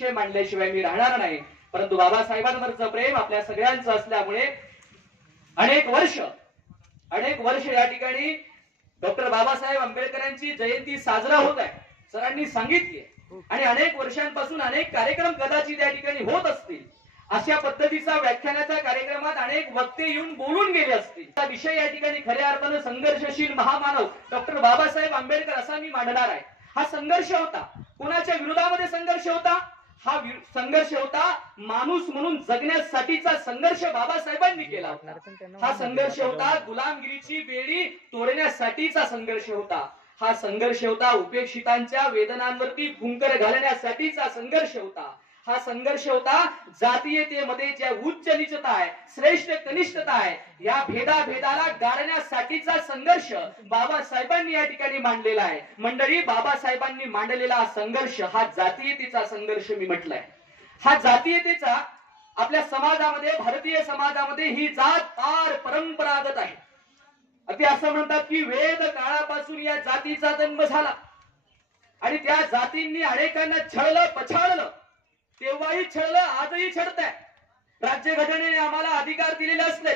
मांडल्याशिवाय मी राहणार नाही. परंतु बाबासाहेबांवरचं प्रेम आपल्या सगळ्यांचं असल्यामुळे अनेक वर्ष या ठिकाणी डॉक्टर बाबासाहेब आंबेडकरांची जयंती साजरा होत आहे. सरांनी सांगितली आणि अनेक वर्षांपासून अनेक कार्यक्रम कदाचित या ठिकाणी होत असतील. अशा पद्धतीचा व्याख्यानाच्या कार्यक्रमात अनेक वक्ते येऊन बोलून गेले असतील. हा विषय या ठिकाणी खऱ्या अर्थानं संघर्षशील महामानव डॉक्टर बाबासाहेब आंबेडकर असा मी मांडणार आहे. हा संघर्ष होता. कोणाच्या विरोधामध्ये संघर्ष होता? हा संघर्ष होता माणूस म्हणून जगण्यासाठीचा संघर्ष बाबासाहेबांनी केला होता. हा संघर्ष होता गुलामगिरीची बेडी तोडण्यासाठीचा संघर्ष होता. हा संघर्ष होता उपेक्षितांच्या वेदनांवरती फुंकर घालण्यासाठीचा संघर्ष होता. हा संघर्ष होता जातीयतेमध्ये ज्या उच्च नीचता आहे, श्रेष्ठ कनिष्ठता आहे, या भेदाला गाडण्यासाठीचा संघर्ष बाबासाहेबांनी या ठिकाणी मांडलेला आहे. मंडळी, बाबासाहेबांनी मांडलेला संघर्ष हा जातीयतेचा संघर्ष मी म्हटलाय. हा जातीयतेचा आपल्या समाजामध्ये, भारतीय समाजामध्ये ही जात फार परंपरागत आहे. अगदी असं म्हणतात की वेद काळापासून या जातीचा जन्म झाला आणि त्या जातींनी अनेकांना छळलं, पछाडलं. तेव्हाही छळलं, आजही छळताय. राज्यघटनेने आम्हाला अधिकार दिलेले असले,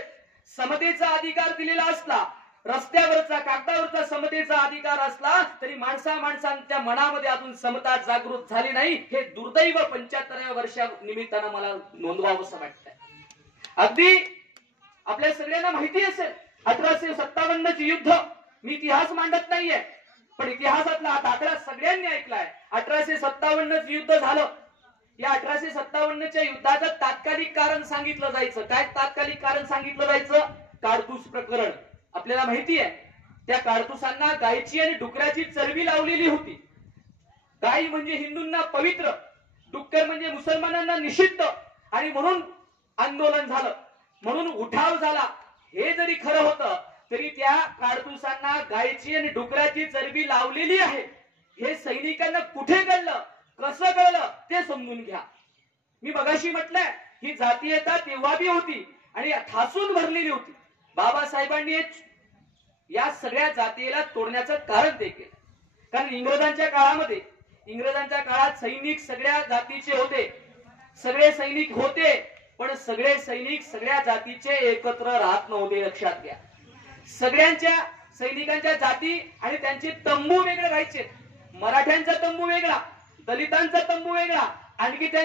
समतेचा अधिकार दिलेला असला, रस्त्यावरचा कागदावरचा समतेचा अधिकार असला तरी माणसांच्या मनामध्ये अजून समता जागृत झाली नाही. हे दुर्दैव 75व्या वर्षा निमित्तानं मला नोंदवावंसं वाटतंय. अगदी आपल्या सगळ्यांना माहिती असेल 1857 चे युद्ध. मी इतिहास मांडत नाहीये, पण इतिहासातला हा दाखला सगळ्यांनी ऐकलाय. 1857 चे युद्ध झालं. या 1857च्या युद्धाचं तात्कालिक कारण सांगितलं जायचं. काय तात्कालिक कारण सांगितलं जायचं? कारतूस प्रकरण. आपल्याला माहिती आहे त्या कारतुसांना गायची आणि डुकराची चरबी लावलेली होती. गाय म्हणजे हिंदूंना पवित्र, डुक्कर म्हणजे मुसलमानांना निषिद्ध. आणि म्हणून आंदोलन झालं, म्हणून उठाव झाला. हे जरी खरं होतं तरी त्या कारतुसांना गायची आणि डुकराची चरबी लावलेली आहे हे सैनिकांना कुठे कळलं, कसं कळलं ते समजून घ्या. मी मगाशी म्हटलंय ही जातीयता तेव्हा बी होती आणि ठासून भरलेली होती. बाबासाहेबांनी या सगळ्या जातीला तोडण्याचं कारण ते केलं. कारण इंग्रजांच्या काळात सैनिक सगळ्या जातीचे होते, सगळे सैनिक होते, पण सगळे सैनिक सगळ्या जातीचे एकत्र राहत नव्हते. लक्षात घ्या. सगळ्यांच्या सैनिकांच्या जाती आणि त्यांचे तंबू वेगळे राहायचे. मराठ्यांचा तंबू वेगळा, दलितांचा तंबू वेगळा, आणखी त्या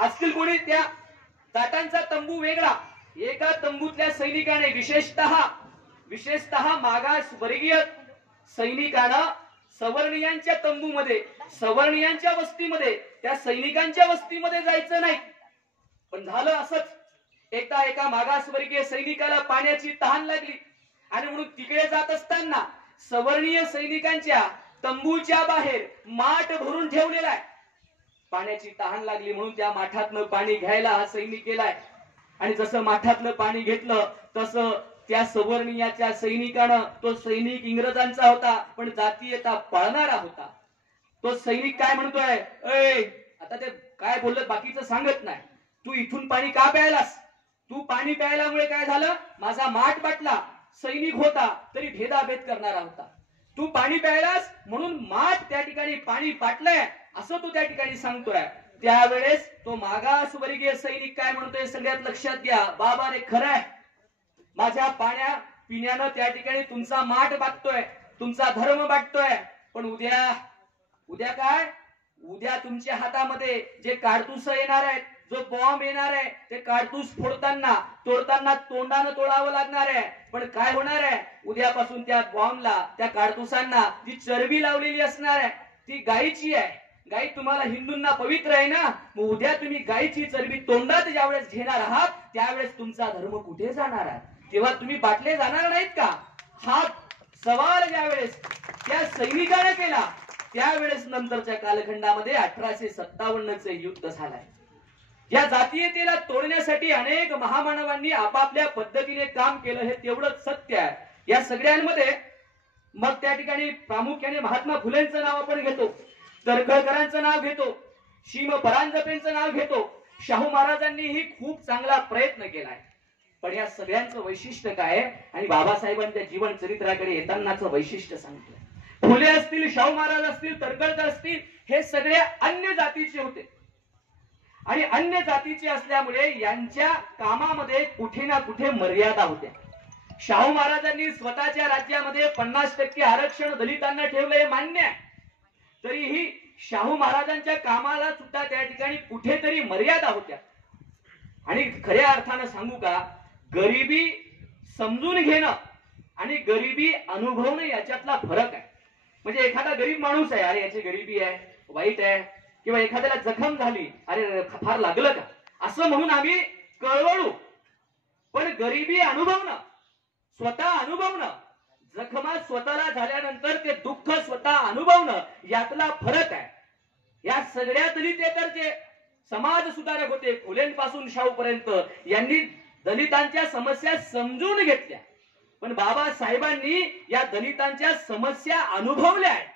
असतील कोणी त्या जाटांचा तंबू वेगळा. एका तंबूतल्या सैनिकाने विशेषतः मागासवर्गीय सैनिकानं सवर्णीयांच्या तंबूमध्ये, सवर्णीयांच्या वस्तीमध्ये, त्या सैनिकांच्या वस्तीमध्ये जायचं नाही. पण झालं असंच. एकदा एका मागासवर्गीय सैनिकाला पाण्याची तहान लागली आणि म्हणून तिकडे जात असताना सवर्णीय सैनिकांच्या तंबूच्या बाहेर माठ भरून ठेवलेला आहे. पाण्याची तहान लागली म्हणून त्या माठातनं पाणी घ्यायला हा सैनिक गेलाय. आणि जसं माठातलं पाणी घेतलं तसं त्या सवर्णीयाच्या सैनिकानं, तो सैनिक इंग्रजांचा होता पण जातीयता पाळणारा होता, तो सैनिक काय म्हणतोय, आता ते काय बोललं बाकीचं सांगत नाही, तू इथून पाणी का प्यायलास? तू पाणी प्यायल्यामुळे काय झालं? माझा माठ बाटला. सैनिक होता तरी भेदाभेद करणारा होता. तू पाणी प्यायलास म्हणून माठ त्या ठिकाणी पाणी पाटलंय असं तू त्या ठिकाणी सांगतोय. त्यावेळेस तो मागासवर्गीय सैनिक काय म्हणतोय सगळ्यात लक्षात घ्या. बाबा रे, खरं आहे, माझ्या पाण्या पिण्यानं त्या ठिकाणी तुमचा माठ बाटतोय, तुमचा धर्म बाटतोय, पण उद्या काय? उद्या तुमच्या हातामध्ये जे कारतूस येणार आहेत, जो बॉम्ब येणार आहे, ते कारतूस तोडताना तोंडानं तोडावं लागणार आहे. पण काय होणार आहे? उद्यापासून त्या बॉम्बला, त्या कारतुसांना जी चरबी लावलेली असणार आहे ती गायीची आहे. गाय तुम्हाला हिंदूंना पवित्र आहे ना, मग उद्या तुम्ही गायीची चरबी तोंडात ज्यावेळेस घेणार आहात त्यावेळेस तुमचा धर्म कुठे जाणार आहे? तेव्हा तुम्ही बाटले जाणार नाहीत का? हा सवाल ज्यावेळेस त्या सैनिकाने केला त्यावेळेस नंतरच्या कालखंडामध्ये 1857चे युद्ध झालंय. या जातीयतेला तोडण्यासाठी अनेक महामानवांनी आपापल्या पद्धतीने काम केलं, हे तेवढंच सत्य आहे. या सगळ्यांमध्ये मग त्या ठिकाणी प्रामुख्याने महात्मा फुलेंचं नाव आपण घेतो, तर्खडकरांचं नाव घेतो, शिम परांजपेंचं नाव घेतो. शाहू महाराजांनीही खूप चांगला प्रयत्न केलाय. पण या सगळ्यांचं वैशिष्ट्य काय आणि बाबासाहेबांच्या जीवन चरित्राकडे येतानाचं वैशिष्ट्य सांगतोय. फुले असतील, शाहू महाराज असतील, तर्खडकर असतील, हे सगळे अन्य जातीचे होते. आणि अन्य जातीचे असल्यामुळे यांच्या कामामध्ये कुठे ना कुठे मर्यादा होत्या. शाहू महाराजांनी स्वतःच्या राज्यामध्ये 50% आरक्षण दलितांना ठेवलंय मान्य आहे, तरीही शाहू महाराजांच्या कामाला सुद्धा त्या ठिकाणी कुठेतरी मर्यादा होत्या. आणि खऱ्या अर्थानं सांगू का, गरिबी समजून घेणं आणि गरिबी अनुभवणं याच्यातला फरक आहे. म्हणजे एखादा गरीब माणूस आहे, अरे याची गरिबी आहे, वाईट आहे, किंवा एखाद्याला जखम झाली, अरे फार लागलं का, असं म्हणून आम्ही कळवळू. पण गरिबी अनुभवणं, स्वतः अनुभवणं, जखमा स्वतःला झाल्यानंतर ते दुःख स्वतः अनुभवणं यातला फरक आहे. या सगळ्या दलितेतर जे समाज सुधारक होते फुलेंपासून शाहूपर्यंत, यांनी दलितांच्या समस्या समजून घेतल्या. पण बाबासाहेबांनी या दलितांच्या समस्या अनुभवल्या आहेत.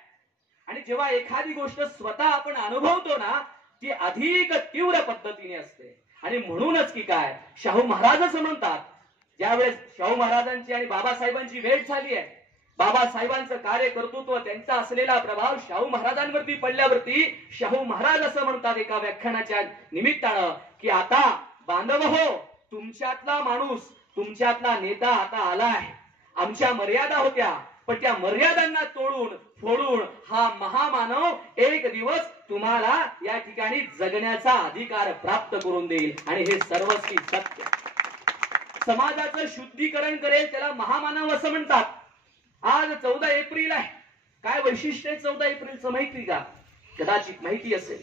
आणि जेव्हा एखादी गोष्ट स्वतः आपण अनुभवतो ना, ती अधिक तीव्र पद्धतीने असते. आणि म्हणूनच की काय, शाहू महाराज असं म्हणतात, ज्यावेळेस शाहू महाराजांची आणि बाबासाहेबांची भेट झाली आहे, बाबासाहेबांचं कार्य कर्तृत्व, त्यांचा असलेला प्रभाव शाहू महाराजांवरती पडल्यावरती शाहू महाराज असं म्हणतात एका व्याख्यानाच्या निमित्तानं की आता बांधव हो, तुमच्यातला माणूस, तुमच्यातला नेता आता आलाय. आमच्या मर्यादा होत्या, पण त्या मर्यादांना तोडून फोडून हा महामानव एक दिवस तुम्हाला या ठिकाणी जगण्याचा अधिकार प्राप्त करून देईल. आणि हे सर्वस्वी सत्य. समाजाचं शुद्धीकरण करेल त्याला महामानव असं म्हणतात. आज 14 एप्रिल आहे. काय वैशिष्ट्य आहे 14 एप्रिलचं माहिती का? कदाचित माहिती असेल.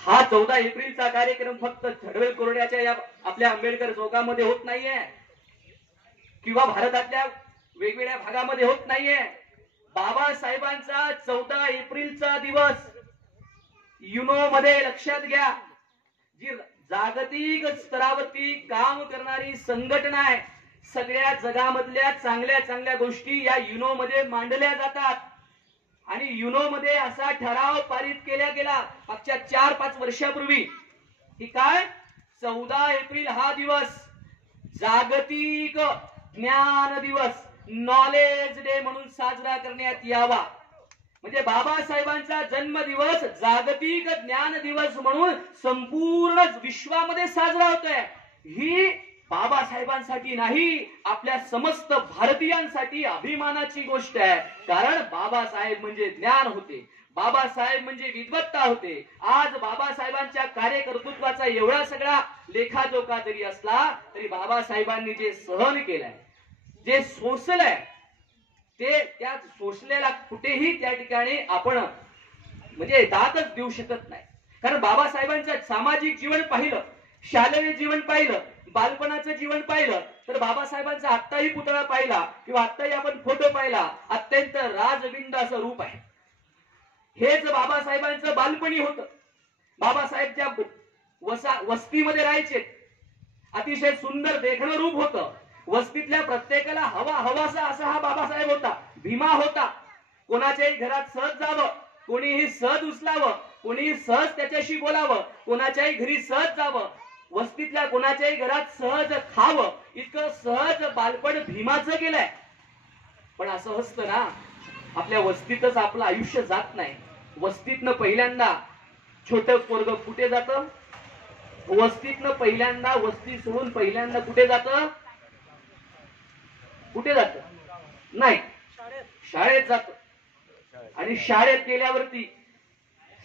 हा 14 एप्रिलचा कार्यक्रम फक्त थडवेल कोरड्याच्या या आपल्या आंबेडकर चौकामध्ये होत नाहीये, किंवा भारतातल्या वेगवेगळ्या भागामध्ये होत नाहीये. बाबासाहेबांचा 14 एप्रिलचा दिवस युनो मध्ये, लक्षात घ्या, जी जागतिक स्तरावरती काम करणारी संघटना आहे, सगळ्या जगामधल्या चांगल्या चांगल्या गोष्टी या युनो मध्ये मांडल्या जातात. आणि युनो मध्ये असा ठराव पारित केला गेला मागच्या 4-5 वर्षापूर्वी की काय, 14 एप्रिल हा दिवस जागतिक ज्ञान दिवस, नॉलेज डे म्हणून साजरा करण्यात यावा. म्हणजे बाबासाहेबांचा जन्मदिवस जागतिक ज्ञान दिवस म्हणून संपूर्ण विश्वामध्ये साजरा होतोय. ही बाबासाहेबांसाठी नाही, आपल्या समस्त भारतीयांसाठी अभिमानाची गोष्ट आहे. कारण बाबासाहेब म्हणजे ज्ञान होते, बाबासाहेब म्हणजे विद्वत्ता होते. आज बाबासाहेबांच्या कार्यकर्तृत्वाचा एवढा सगळा लेखाजोखा जरी असला तरी बाबासाहेबांनी जे सहन केलंय, जे सोसलंय, ते त्या सोसलेला कुठेही त्या ठिकाणी आपण म्हणजे दादच देऊ शकत नाही. कारण बाबासाहेबांचं सामाजिक जीवन पाहिलं, शालेय जीवन पाहिलं, बालपणाचं जीवन पाहिलं तर बाबासाहेबांचा आत्ताही पुतळा पाहिला किंवा आत्ताही आपण फोटो पाहिला, अत्यंत राजविंद असं रूप आहे. हेच बाबासाहेबांचं बालपणी होतं. बाबासाहेब ज्या वस्तीमध्ये राहायचे, अतिशय सुंदर देखणं रूप होतं. वस्तीतल्या प्रत्येकाला हवासा असा हा बाबासाहेब होता. भीमा होता. कोणाच्याही घरात सहज जावं, कोणीही सहज उचलावं, कोणीही सहज त्याच्याशी बोलावं, कोणाच्याही घरी सहज जावं, वस्तीतल्या कोणाच्याही घरात सहज खावं, इतकं सहज बालपण भीमाचं गेलंय. पण असं असतं ना, आपल्या वस्तीतच आपलं आयुष्य जात नाही. वस्तीतनं पहिल्यांदा छोटं पोरग कुठे जातं? वस्तीतनं पहिल्यांदा, वस्ती सोडून पहिल्यांदा कुठे जातं? कुठे जात? नाही, शाळेत जात. आणि शाळेत गेल्यावरती,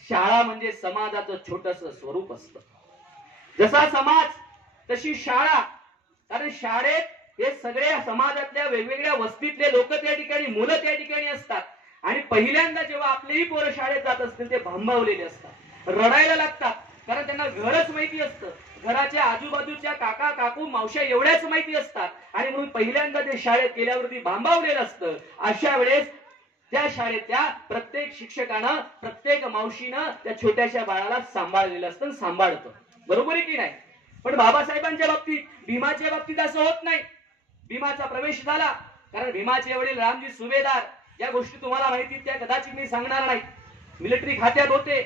शाळा म्हणजे समाजाचं छोटस स्वरूप असतं. जसा समाज तशी शाळा. कारण शाळेत हे सगळ्या समाजातल्या वेगवेगळ्या वस्तीतले लोक त्या ठिकाणी, मुलं त्या ठिकाणी असतात. आणि पहिल्यांदा जेव्हा आपलेही पोरं शाळेत जात असतील ते भांबावलेले असतात, रडायला लागतात. कारण त्यांना घरच माहिती असतं, घराच्या आजूबाजूच्या काका काकू मावश्या एवढ्याच माहिती असतात. आणि म्हणून पहिल्यांदा ते शाळेत गेल्यावरती भांबावलेलं असतं. अशा वेळेस त्या शाळेतल्या प्रत्येक शिक्षकानं, प्रत्येक मावशीनं त्या छोट्याशा बाळाला सांभाळलेलं असतं, सांभाळतं. बरोबर आहे की नाही? पण बाबासाहेबांच्या बाबतीत, भीमाच्या बाबतीत असं होत नाही. भीमाचा प्रवेश झाला, कारण भीमाचे वडील रामजी सुभेदार, या गोष्टी तुम्हाला माहिती त्या कदाचित मी सांगणार नाही. मिलिटरी खात्यात होते,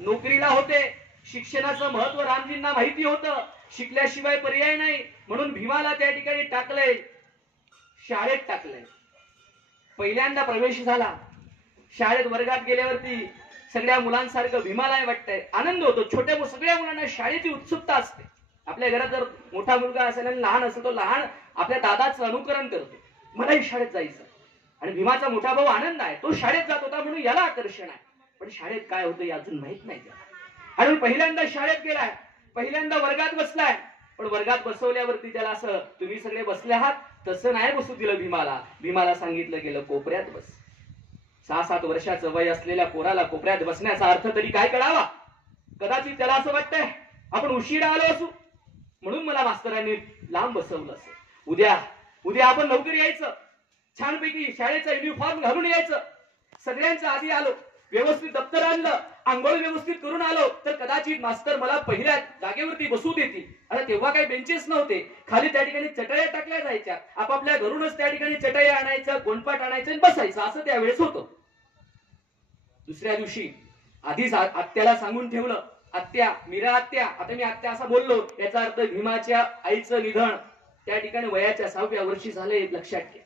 नोकरीला होते. शिक्षणाचं महत्व रामजींना माहिती होतं. शिकल्याशिवाय पर्याय नाही म्हणून भीमाला त्या ठिकाणी टाकलंय, शाळेत टाकलंय. पहिल्यांदा प्रवेश झाला. शाळेत वर्गात गेल्यावरती सगळ्या मुलांसारखं भीमाला वाटतंय, आनंद होतो. छोट्या सगळ्या मुलांना शाळेची उत्सुकता असते. आपल्या घरात जर मोठा मुलगा असेल आणि लहान असेल, तो लहान आपल्या दादाचं अनुकरण करतो, मलाही शाळेत जायचं. आणि भीमाचा मोठा भाऊ आनंद आहे, तो शाळेत जात होता म्हणून याला आकर्षण आहे. पण शाळेत काय होतं हे अजून माहित नाही त्याला. आणि पहिल्यांदा शाळेत गेलाय, पहिल्यांदा वर्गात बसलाय. पण वर्गात बसवल्यावरती त्याला असं, तुम्ही सगळे बसले आहात तसं नाही बसू दिलं भीमाला. भीमाला सांगितलं गेलं कोपऱ्यात बस. 6-7 वर्षाचं वय असलेल्या पोराला कोपऱ्यात बसण्याचा अर्थ तरी काय कळावा. कदाचित त्याला असं वाटतंय आपण उशिरा आलो असू म्हणून मला मास्तरांनी लांब बसवलं असेल. उद्या आपण लवकर यायचं, छानपैकी शाळेचा युनिफॉर्म घालून यायचं. सगळ्यांच्या आधी आलो, व्यवस्थित दप्तर आणलं, आंघोळ व्यवस्थित करून आलो तर कदाचित मास्तर मला पहिल्या जागेवरती बसू देतील. अरे तेव्हा काही बेंचेस नव्हते, खाली त्या ठिकाणी चटया टाकल्या जायच्या. आपापल्या घरूनच त्या ठिकाणी चटया आणायच्या, गोंडपाट आणायचं आणि बसायचं, असं त्यावेळेस होतं. दुसऱ्या दिवशी आधीच आत्याला सांगून ठेवलं, आत्या, मीरा आत्या. आता मी आत्या असं बोललो याचा अर्थ भीमाच्या आईचं निधन त्या ठिकाणी वयाच्या 6व्या वर्षी झालंय, लक्षात घ्या.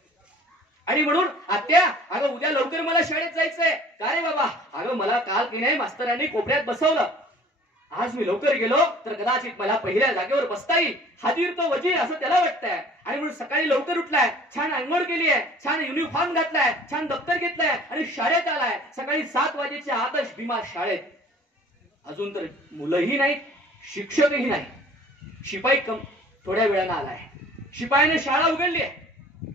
आणि म्हणून आत्या, अगं उद्या लवकर मला शाळेत जायचंय. का रे बाबा? अगं मला काल की नाही मास्तरांनी कोपऱ्यात बसवलं, आज मी लवकर गेलो तर कदाचित मला पहिल्या जागेवर बसता येईल. हाजीर तो वजीर असं त्याला वाटतंय. आणि म्हणून सकाळी लवकर उठलाय, छान अंघोळ केली आहे, छान युनिफॉर्म घातलाय, छान दप्तर घेतलाय आणि शाळेत आलाय. सकाळी 7 वाजेच्या आतच भीमा शाळेत. अजून तर मुलंही नाहीत, शिक्षकही नाही. शिपाई थोड्या वेळानं आलाय. शिपायाने शाळा उघडली आहे.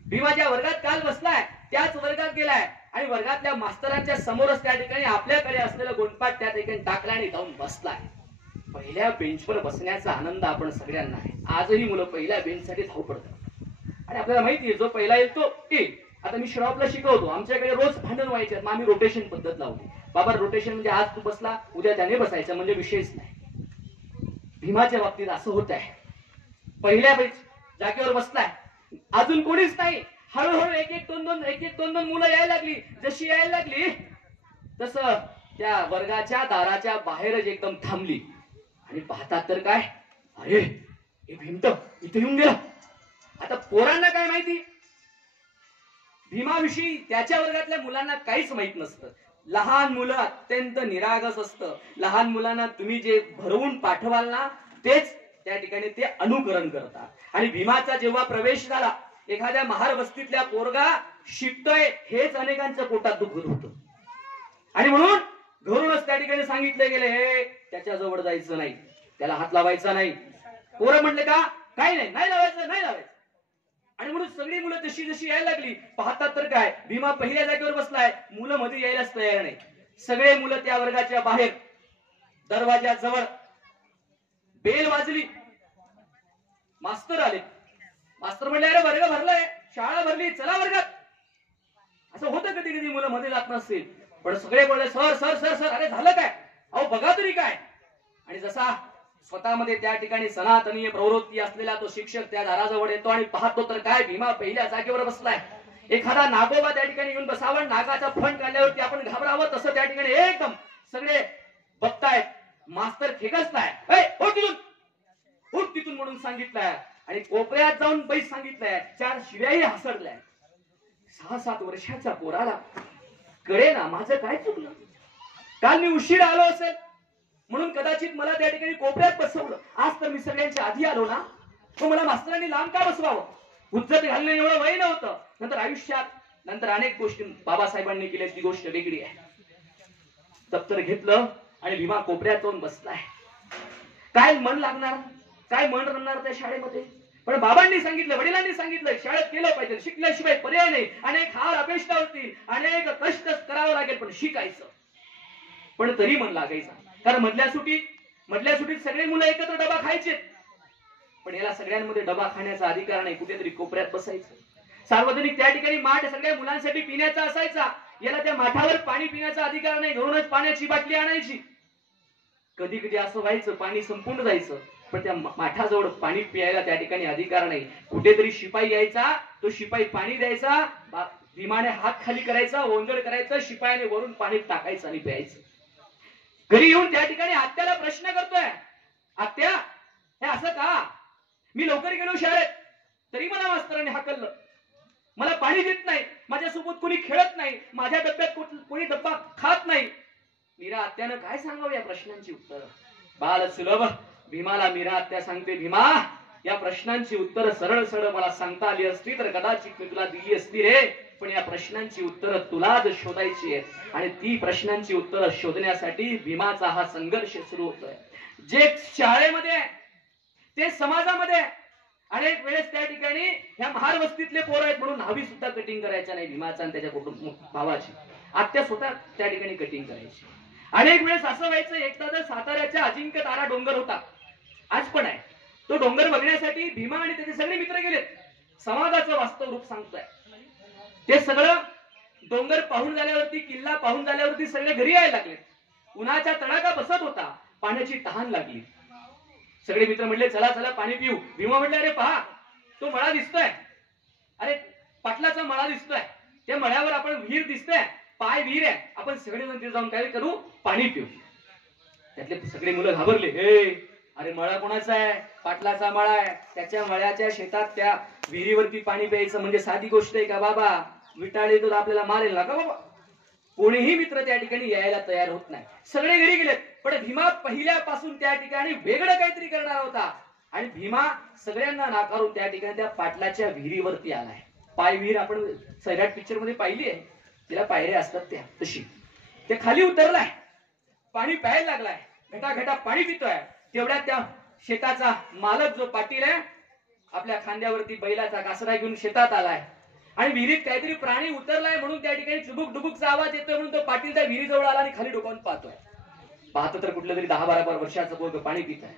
भीमा ज्या वर्गात काल बसलाय त्याच वर्गात गेलाय आणि वर्गातल्या मास्तरांच्या समोरच त्या ठिकाणी आपल्याकडे असलेलं गोंडपाट त्या ठिकाणी टाकला आणि जाऊन बसलाय. पहिल्या बेंचवर बसण्याचा आनंद आपण सगळ्यांना आहे. आजही मुलं पहिल्या बेंचसाठी धाव पडतात. आणि आपल्याला माहितीये जो पहिला येईल तो येईल. आता मी श्रॉपला शिकवतो, आमच्याकडे रोज भांडण व्हायचे, मग आम्ही रोटेशन पद्धत लावली. बाबा रोटेशन म्हणजे आज तू बसला उद्या त्याने बसायचं, म्हणजे विषयच नाही. भीमाच्या बाबतीत असं होत आहे. पहिल्या जागेवर बसलाय, अजून कोणीच नाही. हळूहळू एक एक दोन दोन मुलं यायला लागली. जशी यायला लागली तसं त्या वर्गाच्या दाराच्या बाहेरच एकदम थांबली. आणि पाहतात तर काय, अरे हे भीम तर इथे येऊन गेला. आता पोरांना काय माहिती, भीमाविषयी त्याच्या वर्गातल्या मुलांना काहीच माहित नसतं. लहान मुलं अत्यंत निरागस असतं. लहान मुलांना तुम्ही जे भरवून पाठवाल ना तेच त्या ठिकाणी ते अनुकरण करतात. आणि भीमाचा जेव्हा प्रवेश झाला, एखाद्या महार वस्तीतल्या पोरगा शिकतोय हेच अनेकांच्या पोटात दुखत होतं. आणि म्हणून घरूनच त्या ठिकाणी सांगितले गेले, हे त्याच्या जवळ जायचं नाही, त्याला हात लावायचा नाही. पोरं म्हटले का, काही नाही, नाही लावायचं, नाही लावायचं. आणि म्हणून सगळी मुलं जशी जशी यायला लागली, पाहतात तर काय, भीमा पहिल्या जागेवर बसलाय, मुलं मध्ये यायलाच तयार नाही. सगळे मुलं त्या वर्गाच्या बाहेर दरवाजाजवळ. बेल वाजली, मास्तर आले. मास्तर म्हणले, अरे वर्ग भरलाय, शाळा भरली, चला वर्गात. असं होतं कधी कधी मुलं मध्ये जात नसतील. पण सगळे बोलले, सर सर सर सर. अरे झालं काय, अहो बघा तरी काय. आणि जसा स्वतःमध्ये त्या ठिकाणी सनातनीय प्रवृत्ती असलेला तो शिक्षक त्या दाराजवळ येतो आणि पाहतो तर काय, भीमा पहिल्या जागेवर बसलाय. एखादा नागोबा त्या ठिकाणी येऊन बसावा, नागाचा फण काढल्यावरती आपण घाबरावं तसं त्या ठिकाणी एकदम सगळे बघतायत. मास्तर खेकसलाय, उठ तिथून म्हणून सांगितलंय. आणि कोपऱ्यात जाऊन बैस सांगितलंय. 4 शिव्याही हसडल्या. 6-7 वर्षाच्या पोराला कळे ना माझं काय चुकलं. काल मी उशिरा आलो असेल म्हणून कदाचित मला त्या ठिकाणी कोपऱ्यात बसवलं. आज तर मी सगळ्यांच्या आधी आलो ना, मग मला मास्तरांनी लांब का बसवावं. उज्जत घालणं एवढं वय नव्हतं. नंतर आयुष्यात नंतर अनेक गोष्टी बाबासाहेबांनी केल्या, ती गोष्ट वेगळी आहे. दप्तर घेतलं आणि भीमा कोपऱ्यात जाऊन बसलाय. काय मन लागणार, काय मन रमणार त्या शाळेमध्ये. पण बाबांनी सांगितलं, वडिलांनी सांगितलं, शाळेत केलं पाहिजे, शिकल्याशिवाय पर्याय नाही. अनेक हार अपेक्षा होतील, अनेक कष्ट करावं लागेल, पण शिकायचं. पण तरी मन लागायचं. कारण मधल्या सुटीत सगळे मुलं एकत्र डबा खायचे. पण याला सगळ्यांमध्ये डबा खाण्याचा अधिकार नाही, कुठेतरी कोपऱ्यात बसायचं. सार्वजनिक त्या ठिकाणी माठ सगळ्या मुलांसाठी पिण्याचा असायचा. याला त्या माठावर पाणी पिण्याचा अधिकार नाही, घरूनच पाण्याची बाटली आणायची. कधी कधी असं व्हायचं, पाणी संपून जायचं, पण त्या माठाजवळ पाणी प्यायला त्या ठिकाणी अधिकार नाही. कुठेतरी शिपाई यायचा, तो शिपाई पाणी द्यायचा, भीमाने हात खाली करायचा, ओंजळ करायचं, शिपायाने वरून पाणी टाकायचं आणि प्यायचं. घरी येऊन त्या ठिकाणी आत्याला प्रश्न करतोय, आत्या हे असं का, मी लवकर गेलो शाळेत तरी मला मास्तरांनी हाकललं, मला पाणी देत नाही, माझ्यासोबत कोणी खेळत नाही, माझ्या डब्यात कोणी डब्बा खात नाही. मीरा आत्यानं काय सांगावं या प्रश्नांची उत्तर? बाल सुलभ भीमाला मीरा आत्या सांगते, भीमा या प्रश्नांची उत्तर सरळ सरळ मला सांगता आली असती तर कदाचित मी तुला दिली असती रे, पण या प्रश्नांची उत्तर तुलाच शोधायची आहे. आणि ती प्रश्नांची उत्तर शोधण्यासाठी भीमाचा हा संघर्ष सुरू होतोय. जे शाळेमध्ये आहे, ते समाजामध्ये आहे. अनेक वेळेस त्या ठिकाणी ह्या महार वस्तीतले पोरं आहेत म्हणून न्हावी सुद्धा कटिंग करायच्या नाही भीमाचा आणि त्याच्या कुटुंब भावाची. आत्या स्वतः त्या ठिकाणी कटिंग करायची. अनेक वेळेस असं व्हायचं, एकदा तर साताऱ्याच्या अजिंक्य तारा डोंगर होता, आज पण आहे. तो डोंगर बघण्यासाठी भीमा आणि त्याचे सगळे मित्र गेलेत. समाजाचं वास्तव रूप सांगतोय. ते सगळं डोंगर पाहून झाल्यावरती, किल्ला पाहून झाल्यावरती सगळे घरी यायला लागले. उन्हाचा तडाखा बसत होता, पाण्याची तहान लागली. सगळे मित्र म्हणले चला चला पाणी पिऊ. भीमा म्हटले अरे पहा तो मळा दिसतोय, अरे पाटलाचा मळा दिसतोय, त्या मळ्यावर आपण विहीर दिसतोय, पाय विहीर आहे, आपण सगळे जण जाऊन काय करू, पाणी पिऊ. त्यातले सगळे मुलं घाबरले. हे अरे मळा कोणाचा आहे? पाटलाचा मळा आहे. त्याच्या मळ्याच्या शेतात त्या विहिरीवरती पाणी प्यायचं म्हणजे साधी गोष्ट आहे का बाबा? विटाळे तो आपल्याला मारेल ना का बाबा? कोणीही मित्र त्या ठिकाणी यायला तयार होत नाही. सगळे घरी गेलेत. पण भीमा पहिल्यापासून त्या ठिकाणी वेगळं काहीतरी करणार होता आणि भीमा सगळ्यांना नाकारून त्या ठिकाणी त्या पाटलाच्या विहिरीवरती आलाय. पाय विहीर आपण सैराट पिक्चर मध्ये पाहिली आहे, तिला पायऱ्या असतात त्या तशी. ते खाली उतरलाय, पाणी प्यायला लागलाय, घटाघटा पाणी पितोय. तेवढ्यात त्या शेताचा मालक जो पाटील आहे आपल्या खांद्यावरती बैलाचा कासरा घेऊन शेतात आलाय आणि विहिरीत काहीतरी प्राणी उतरलाय म्हणून त्या ठिकाणी चुबुक डुबुकचा आवाज येतोय म्हणून तो पाटील त्या विहिरीजवळ आला आणि खाली डोकावून पाहतोय. पाहतो तर कुठलं तरी 10-12 वर्षाचं पोरग पाणी पित आहे.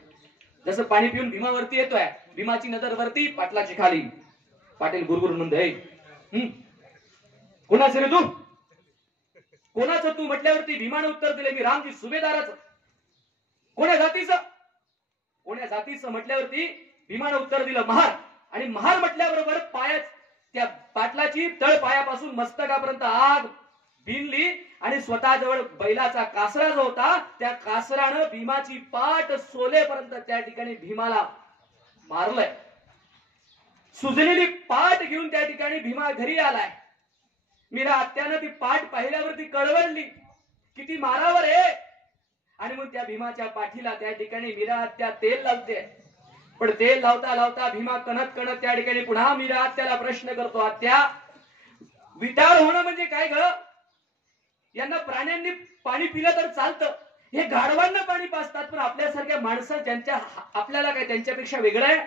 जसं पाणी पिऊन भीमावरती येतोय, भीमाची नजर वरती, पाटलाची खाली. पाटील गुरगुरून म्हणतोय कोणाचं रे तू? कोणाचं तू म्हटल्यावरती भीमाने उत्तर दिले मी रामजी सुभेदाराचं. कोण्या जातीचं? कोण्या जातीचं म्हटल्यावरती भीमाने उत्तर दिलं महार. आणि महार म्हटल्याबरोबर पायात त्या पाटलाची तळ पायापासून मस्तकापर्यंत आग भिनली आणि स्वतःजवळ बैलाचा कासरा जो होता त्या कासरानं भीमाची पाठ सोलेपर्यंत त्या ठिकाणी भीमाला मारलंय. सुजलेली पाठ घेऊन त्या ठिकाणी भीमा घरी आलाय. मीरा आत्यानं ती पाठ पाहिल्यावरती कळवळली, किती मारावर आहे. आणि मग त्या भीमाच्या पाठीला त्या ठिकाणी मीरा आत्या तेल लावते. पण तेल लावता लावता भीमा कणत कणत त्या ठिकाणी पुन्हा मीरा आत्याला प्रश्न करतो, आत्या विटाळ होणं म्हणजे काय ग? यांना प्राण्यांनी पाणी पिलं तर चालतं, हे गाढवांना पाणी पाजतात, पण आपल्यासारख्या माणसं ज्यांच्या आपल्याला काय त्यांच्यापेक्षा वेगळं आहे,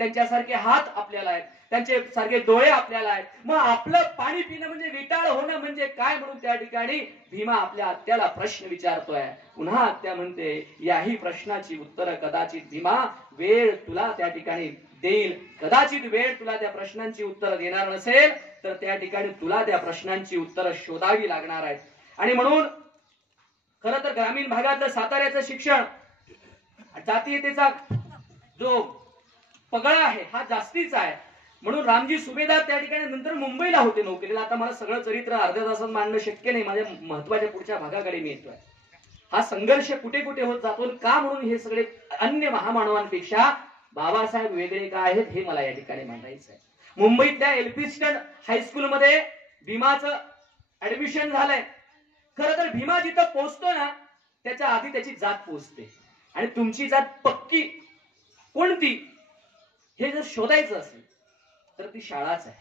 त्यांच्यासारखे हात आपल्याला आहेत, त्यांचे सारखे डोळे आपल्याला आहेत, मग आपलं पाणी पिणं म्हणजे विटाळ होणं म्हणजे काय? म्हणून त्या ठिकाणी भीमा आपल्या आत्याला प्रश्न विचारतोय. पुन्हा आत्या म्हणते याही प्रश्नाची उत्तर कदाचित भीमा वेळ तुला त्या ठिकाणी देईल. कदाचित वेळ तुला त्या प्रश्नांची उत्तर देणार नसेल तर त्या ठिकाणी तुला त्या प्रश्नांची उत्तर शोधावी लागणार आहेत. आणि म्हणून खरं तर ग्रामीण भागातलं साताऱ्याचं शिक्षण जातीयतेचा जो पगळा आहे हा जास्तीचा आहे. म्हणून रामजी सुभेदार त्या ठिकाणी नंतर मुंबईला होते नोकरीला. आता मला सगळं चरित्र अर्ध्या तासात मांडणं शक्य नाही, माझ्या महत्वाच्या पुढच्या भागाकडे मी येतोय. हा संघर्ष कुठे कुठे होत जातो का म्हणून हे सगळे अन्य महामानवांपेक्षा बाबासाहेब वेगळे का आहेत हे मला या ठिकाणी मांडायचं आहे. मुंबईतल्या एल्फिस्टन हायस्कूलमध्ये भीमाचं ऍडमिशन झालंय. खरं तर भीमा जिथं पोहोचतो ना त्याच्या आधी त्याची जात पोहोचते. आणि तुमची जात पक्की कोणती हे जर शोधायचं असेल तर ती शाळाच आहे.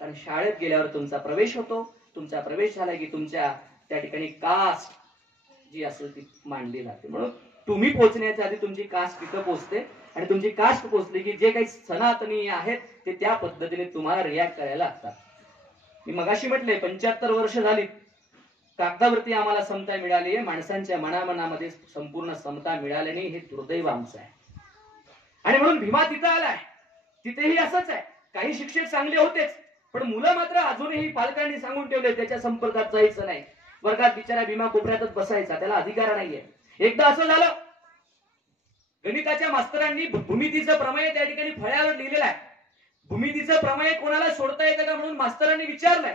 कारण शाळेत गेल्यावर तुमचा प्रवेश होतो. तुमचा प्रवेश झाला की तुमच्या त्या ठिकाणी कास्ट जी असेल ती मांडली जाते. म्हणून तुम्ही पोहोचण्याच्या आधी तुमची कास्ट तिथं पोहोचते आणि तुमची कास्ट पोहोचली की जे काही सनातनी आहेत ते त्या पद्धतीने तुम्हाला रिॲक्ट करायला लागतात. मी मगाशी म्हटले 75 वर्ष झाली कागदावरती आम्हाला समता मिळाली आहे, माणसांच्या मनामनामध्ये संपूर्ण समता मिळाली नाही, हे दुर्दैव आमचं आहे. आणि म्हणून भीमा तिथं आलाय. तिथेही असंच आहे. काही शिक्षक चांगले होतेच पण मुलं मात्र अजूनही पालकांनी सांगून ठेवले त्याच्या संपर्कात जायचं नाही. वर्गात बिचारा भीमा कोपऱ्यातच बसायचा, त्याला अधिकार नाहीये. एकदा असं झालं गणिताच्या मास्तरांनी भूमितीचं प्रमेय त्या ठिकाणी फळ्यावर लिहिलेलं आहे. भूमितीचं प्रमेय कोणाला सोडता येतं का म्हणून मास्तरांनी विचारलंय.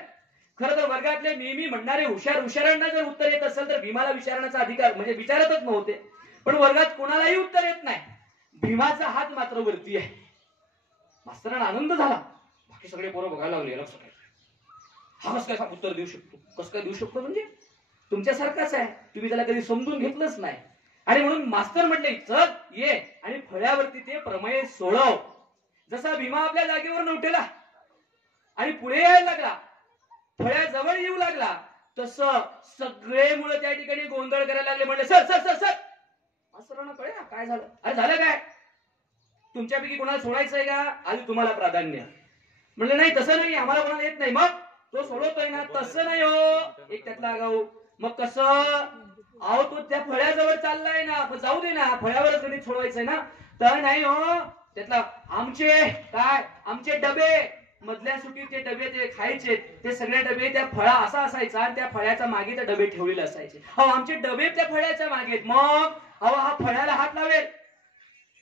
खरं तर वर्गातले नेहमी म्हणणारे हुशारांना जर उत्तर येत असेल तर भीमाला विचारण्याचा अधिकार म्हणजे विचारतच नव्हते. पण वर्गात कोणालाही उत्तर येत नाही. भीमाचा हात मात्र वरती आहे. मास्तरांना आनंद झाला. बाकी सगळे पोरं बघायला लागले. हा कसं काय उत्तर देऊ शकतो, कसं काय देऊ शकतो म्हणजे तुमच्यासारखाच आहे, तुम्ही त्याला कधी समजून घेतलंच नाही. आणि म्हणून मास्तर म्हटले चल ये आणि फळ्यावरती ते प्रमेय सोडव. जसा भीमा आपल्या जागेवर उठेला आणि पुढे यायला लागला, फळ्याजवळ येऊ लागला, तसं सगळे मुलं त्या ठिकाणी गोंधळ करायला लागले. म्हणले सर सर सर सर. मास्तरांना कळे ना काय झालं. अरे झालं काय, तुमच्यापैकी कोणाला सोडायचंय का, आधी तुम्हाला प्राधान्य. म्हणले नाही तसं नाही, आम्हाला कोणाला येत नाही. मग तो सोडवतोय ना. तसं नाही हो, एक त्यातला आगाऊ. मग कसं, अहो तो त्या फळ्याजवळ चाललाय ना, जाऊ दे ना, फळ्यावरच गणित सोडवायचंय ना. तर नाही हो, त्यातला आमचे डबे, मधल्या सुट्टीत ते डबे ते खायचे, ते सगळे डबे त्या फळा असा असायचा आणि त्या फळ्याच्या मागे ते डबे ठेवलेले असायचे. अहो आमचे डबे त्या फळ्याच्या मागे. मग अहो हा फळ्याला हात लावेल,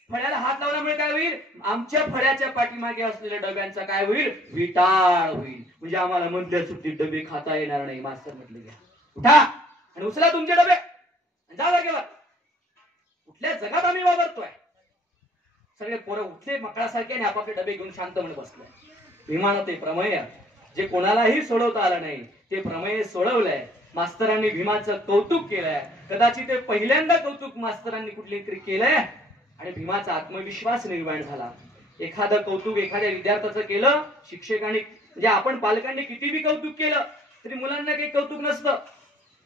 फळ्याला हात लावल्यामुळे काय होईल, आमच्या फळ्याच्या पाठीमागे असलेल्या डब्यांचा काय होईल, विटाळ होईल. म्हणजे आम्हाला मधल्या सुट्टीत डबे खाता येणार नाही. मास्तर म्हटले घ्या उठा आणि उचला तुमचे डबे जा जागेवर. कुठल्या जगात आम्ही वावरतोय. सगळे पोरं उठले मकळासारखे आणि आपापले डबे घेऊन शांतपणे बसले. भीमानं ते प्रमेय जे कोणालाही सोडवता आलं नाही ते प्रमेय सोडवलंय. मास्तरांनी भीमाचं कौतुक केलंय. कदाचित ते पहिल्यांदा कौतुक मास्तरांनी कुठली तरी केलंय आणि भीमाचा आत्मविश्वास निर्माण झाला. एखादं कौतुक एखाद्या विद्यार्थ्याचं केलं, शिक्षकांनी म्हणजे आपण पालकांनी किती बी कौतुक केलं तरी मुलांना काही कौतुक नसतं.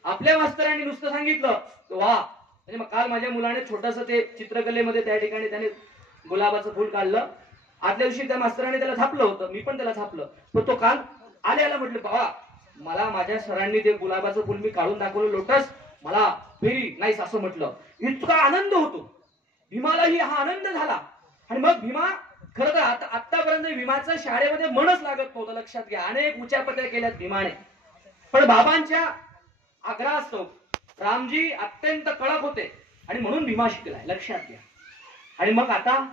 आपल्या मास्तरांनी नुसतं सांगितलं वा. म्हणजे मग काल माझ्या मुलाने छोटस ते चित्रकलेमध्ये त्या ठिकाणी त्याने गुलाबाचं फुल काढलं. आदल्या दिवशी त्या मास्तराने त्याला थापलं होतं, मी पण त्याला थापलं. पण तो काल आल्याला म्हटलं बाबा मला माझ्या सरांनी ते गुलाबाचं फुल मी काढून दाखवलं लोटस, मला व्हेरी नाईस असं म्हटलं. इतका आनंद होतो भीमालाही, हा आनंद झाला. आणि मग भीमा खरं तर आतापर्यंत भीमाचं शाळेमध्ये मनच लागत नव्हतं. लक्षात घ्या, अनेक उच्चापत्या केल्यात भीमाने, पण बाबांच्या आग्रहास्तव रामजी अत्यंत कडक होते आणि म्हणून भीमा शिकलाय. लक्षात घ्या. आणि मग आता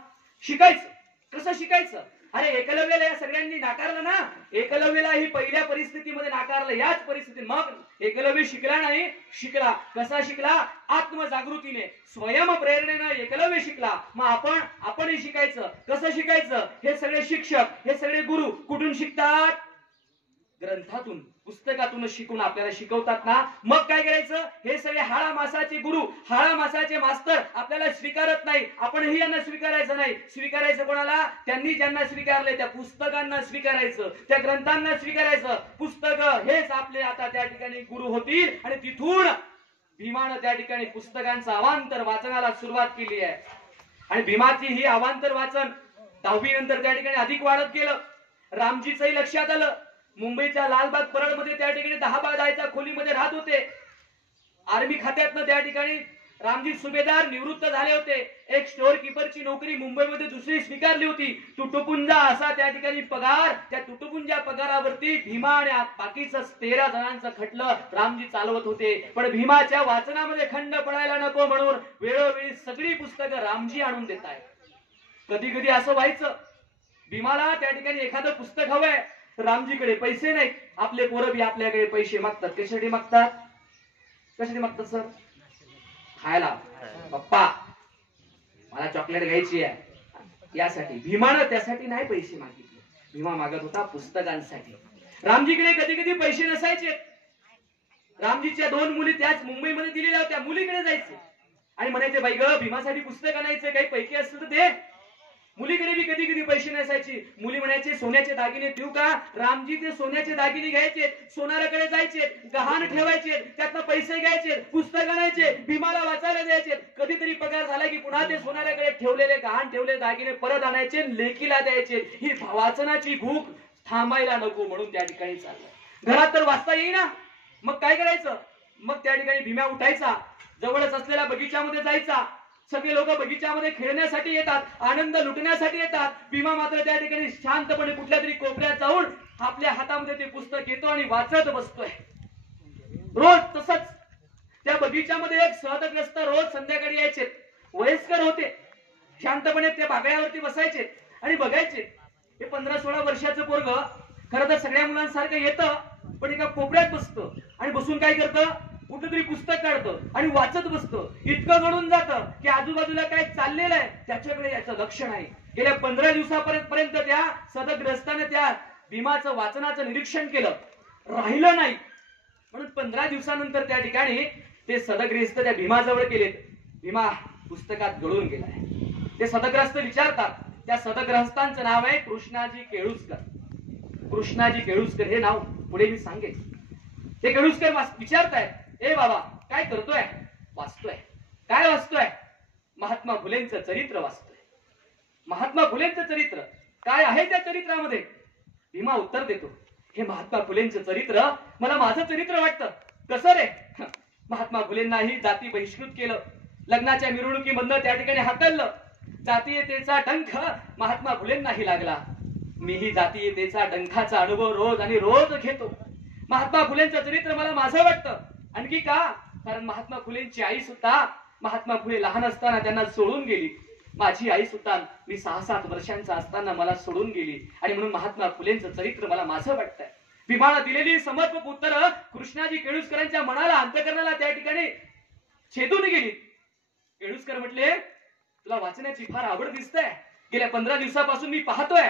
शिकायचं कसं शिकायचं. अरे एकलव्याला या सगळ्यांनी नाकारलं ना, एकलव्याला ही पहिल्या परिस्थितीमध्ये नाकारलं. याच परिस्थितीत मग एकलव्य शिकला नाही, शिकला. कसा शिकला, आत्मजागृतीने, स्वयंप्रेरणेनं एकलव्य शिकला. मग आपणही शिकायचं. कसं शिकायचं, हे सगळे शिक्षक, हे सगळे गुरु कुठून शिकतात, ग्रंथातून, पुस्तकातून शिकून आपल्याला शिकवतात ना. मग काय करायचं, हे सगळे हाळा मासाचे गुरु, हाळा मासाचे मास्तर आपल्याला स्वीकारत नाही. आपणही यांना स्वीकारायचं नाही. स्वीकारायचं कोणाला, त्यांनी ज्यांना स्वीकारले त्या पुस्तकांना स्वीकारायचं, त्या ग्रंथांना स्वीकारायचं. पुस्तक हेच आपले आता त्या ठिकाणी गुरु होतील. आणि तिथून भीमानं त्या ठिकाणी पुस्तकांचं अवांतर वाचनाला सुरुवात केली आहे. आणि भीमाची ही अवांतर वाचन 10वी नंतर त्या ठिकाणी अधिक वाढत गेलं. रामजीचंही लक्षात आलं. मुंबईच्या लालबाग परळमध्ये त्या ठिकाणी 10 बाय 10च्या खोलीमध्ये राहत होते. आर्मी खात्यातनं त्या ठिकाणी रामजी सुभेदार निवृत्त झाले होते. एक स्टोअर कीपरची नोकरी मुंबईमध्ये दुसरी स्वीकारली होती. तुटपुंजा असा त्या ठिकाणी पगार. त्या तुटपुंजा पगारावरती भीमा आणि बाकीचं 13 जणांचं खटलं रामजी चालवत होते. पण भीमाच्या वाचनामध्ये खंड पडायला नको म्हणून वेळोवेळी सगळी पुस्तकं रामजी आणून देत आहेत. कधी कधी असं व्हायचं, भीमाला त्या ठिकाणी एखादं पुस्तक हवंय, रामजीकडे पैसे नाहीत. आपले पोरं बी आपल्याकडे पैसे मागतात. कशासाठी मागतात, कशासाठी मागतात सर, खायला. पप्पा मला चॉकलेट घ्यायची आहे यासाठी. भीमानं त्यासाठी नाही पैसे मागितले. भीमा मागत होता पुस्तकांसाठी. रामजीकडे कधी कधी पैसे नसायचे. रामजीच्या 2 मुली त्याच मुंबईमध्ये दिलेल्या होत्या. मुलीकडे जायचे आणि म्हणायचे बाई ग भीमासाठी पुस्तक आणायचे, काही पैकी असतील तर दे. मुलीकडे बी कधी कधी पैसे नसायचे. मुली म्हणायचे सोन्याचे दागिने देऊ का. रामजी ते सोन्याचे दागिने घ्यायचे, सोनाराकडे जायचे, गहाण ठेवायचे, त्यातनं पैसे घ्यायचे, पुस्तक आणायचे, भीमाला वाचायला द्यायचे. कधीतरी पगार झाला की पुन्हा ते सोनाराकडे ठेवलेले गहाण ठेवलेले दागिने परत आणायचे, लेकीला द्यायचे. ही वाचनाची भूक थांबायला नको म्हणून त्या ठिकाणी चाललं. घरात तर वाचता येईना. मग काय करायचं, मग त्या ठिकाणी भीमा उठायचा, जवळच असलेल्या बगीच्यामध्ये जायचा. सगळे लोक बगीच्यामध्ये खेळण्यासाठी येतात, आनंद लुटण्यासाठी येतात. भीमा मात्र त्या ठिकाणी शांतपणे कुठल्या तरी कोपऱ्यात जाऊन आपल्या हातामध्ये ते पुस्तक घेतो आणि वाचत बसतोय. रोज तसंच त्या बगीच्यामध्ये एक सहदग्रस्त रोज संध्याकाळी यायचे. वयस्कर होते. शांतपणे त्या बागड्यावरती बसायचे आणि बघायचे. हे 15-16 वर्षाचं पोरग खरं तर सगळ्या मुलांसारखं येतं, पण एका कोपऱ्यात बसतं आणि बसून काय करतं, कुठेतरी पुस्तक काढतं आणि वाचत बसतं. इतकं घडून जातं की आजूबाजूला काय चाललेलं आहे त्याच्याकडे याचं लक्ष नाही. गेल्या 15 दिवसापर्यंत त्या सदग्रस्ताने त्या भीमाचं वाचनाचं निरीक्षण केलं. राहिलं नाही. म्हणून 15 दिवसानंतर त्या ठिकाणी ते सदग्रस्त त्या भीमाजवळ गेलेत. भीमा पुस्तकात गळून गेलाय. ते सदग्रस्त विचारतात. त्या सदग्रस्तांचं नाव आहे कृष्णाजी केळुसकर. कृष्णाजी केळुसकर हे नाव पुढे मी सांगेन. ते केळुसकर विचारतायत, ए बाबा काय करतोय? वाचतोय. काय वाचतोय? महात्मा फुलेंचं चरित्र वाचतोय. महात्मा फुलेंचं चरित्र काय आहे त्या चरित्रामध्ये? भीमा उत्तर देतो, हे महात्मा फुलेंचं चरित्र मला माझं चरित्र वाटतं. कसं रे? महात्मा फुलेंनाही जाती बहिष्कृत केलं, लग्नाच्या मिरवणुकीमधनं त्या ठिकाणी हाकललं. जातीयतेचा डंख महात्मा फुलेंनाही लागला. मीही जातीयतेचा डंखाचा अनुभव रोज आणि रोज घेतो. महात्मा फुलेंचं चरित्र मला माझं वाटतं. आणखी का? कारण महात्मा फुलेंची आई सुद्धा, महात्मा फुले लहान असताना त्यांना सोडून गेली. माझी आई सुद्धा मी 6-7 वर्षांचा असताना मला सोडून गेली. आणि म्हणून महात्मा फुलेंचं चरित्र मला माझं वाटतंय. भीमाला दिलेली समर्पक उत्तर कृष्णाजी केळुसकरांच्या मनाला, अंतःकरणाला त्या ठिकाणी छेदून गेली. केळुसकर म्हटले, तुला वाचण्याची फार आवड दिसते. गेल्या 15 दिवसापासून मी पाहतोय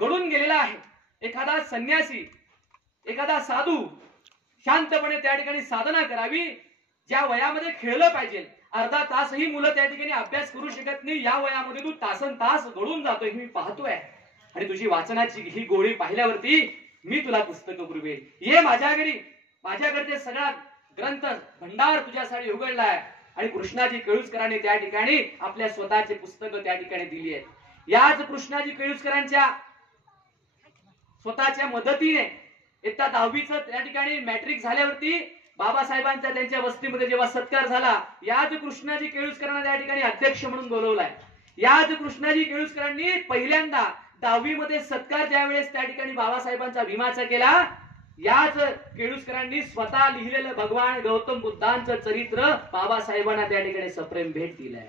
गळून गेलेला आहे. एखादा संन्यासी, एखादा साधू शांतपणे त्या ठिकाणी साधना करावी. ज्या वयामध्ये खेळलं पाहिजे, अर्धा तासही मुलं त्या ठिकाणी अभ्यास करू शकत नाही, या वयामध्ये तू तासनतास गळून जातोय हे मी पाहतोय. आणि तुझी वाचनाची ही गोळी पाहिल्यावरती मी तुला पुस्तकं पुरवेल. ये माझ्या घरी. माझ्याकडचे सगळा ग्रंथ भंडार तुझ्यासाठी उघडलाय. आणि कृष्णाजी केळुसकरांनी त्या ठिकाणी आपल्या स्वतःचे पुस्तकं त्या ठिकाणी दिली आहेत. याच कृष्णाजी केळुसकरांच्या स्वतःच्या मदतीने इयत्ता 10वीचं त्या ठिकाणी मॅट्रिक झाल्यावरती बाबासाहेबांचा त्यांच्या वस्तीमध्ये जेव्हा सत्कार झाला, याच कृष्णाजी केळुसकरांना त्या ठिकाणी अध्यक्ष म्हणून बोलवलाय. याच कृष्णाजी केळुसकरांनी पहिल्यांदा 10वी मध्ये सत्कार ज्यावेळेस त्या ठिकाणी बाबासाहेबांचा भीमाचा केला, याच केळुसकरांनी स्वतः लिहिलेलं भगवान गौतम बुद्धांचं चरित्र बाबासाहेबांना त्या ठिकाणी सप्रेम भेट दिलंय.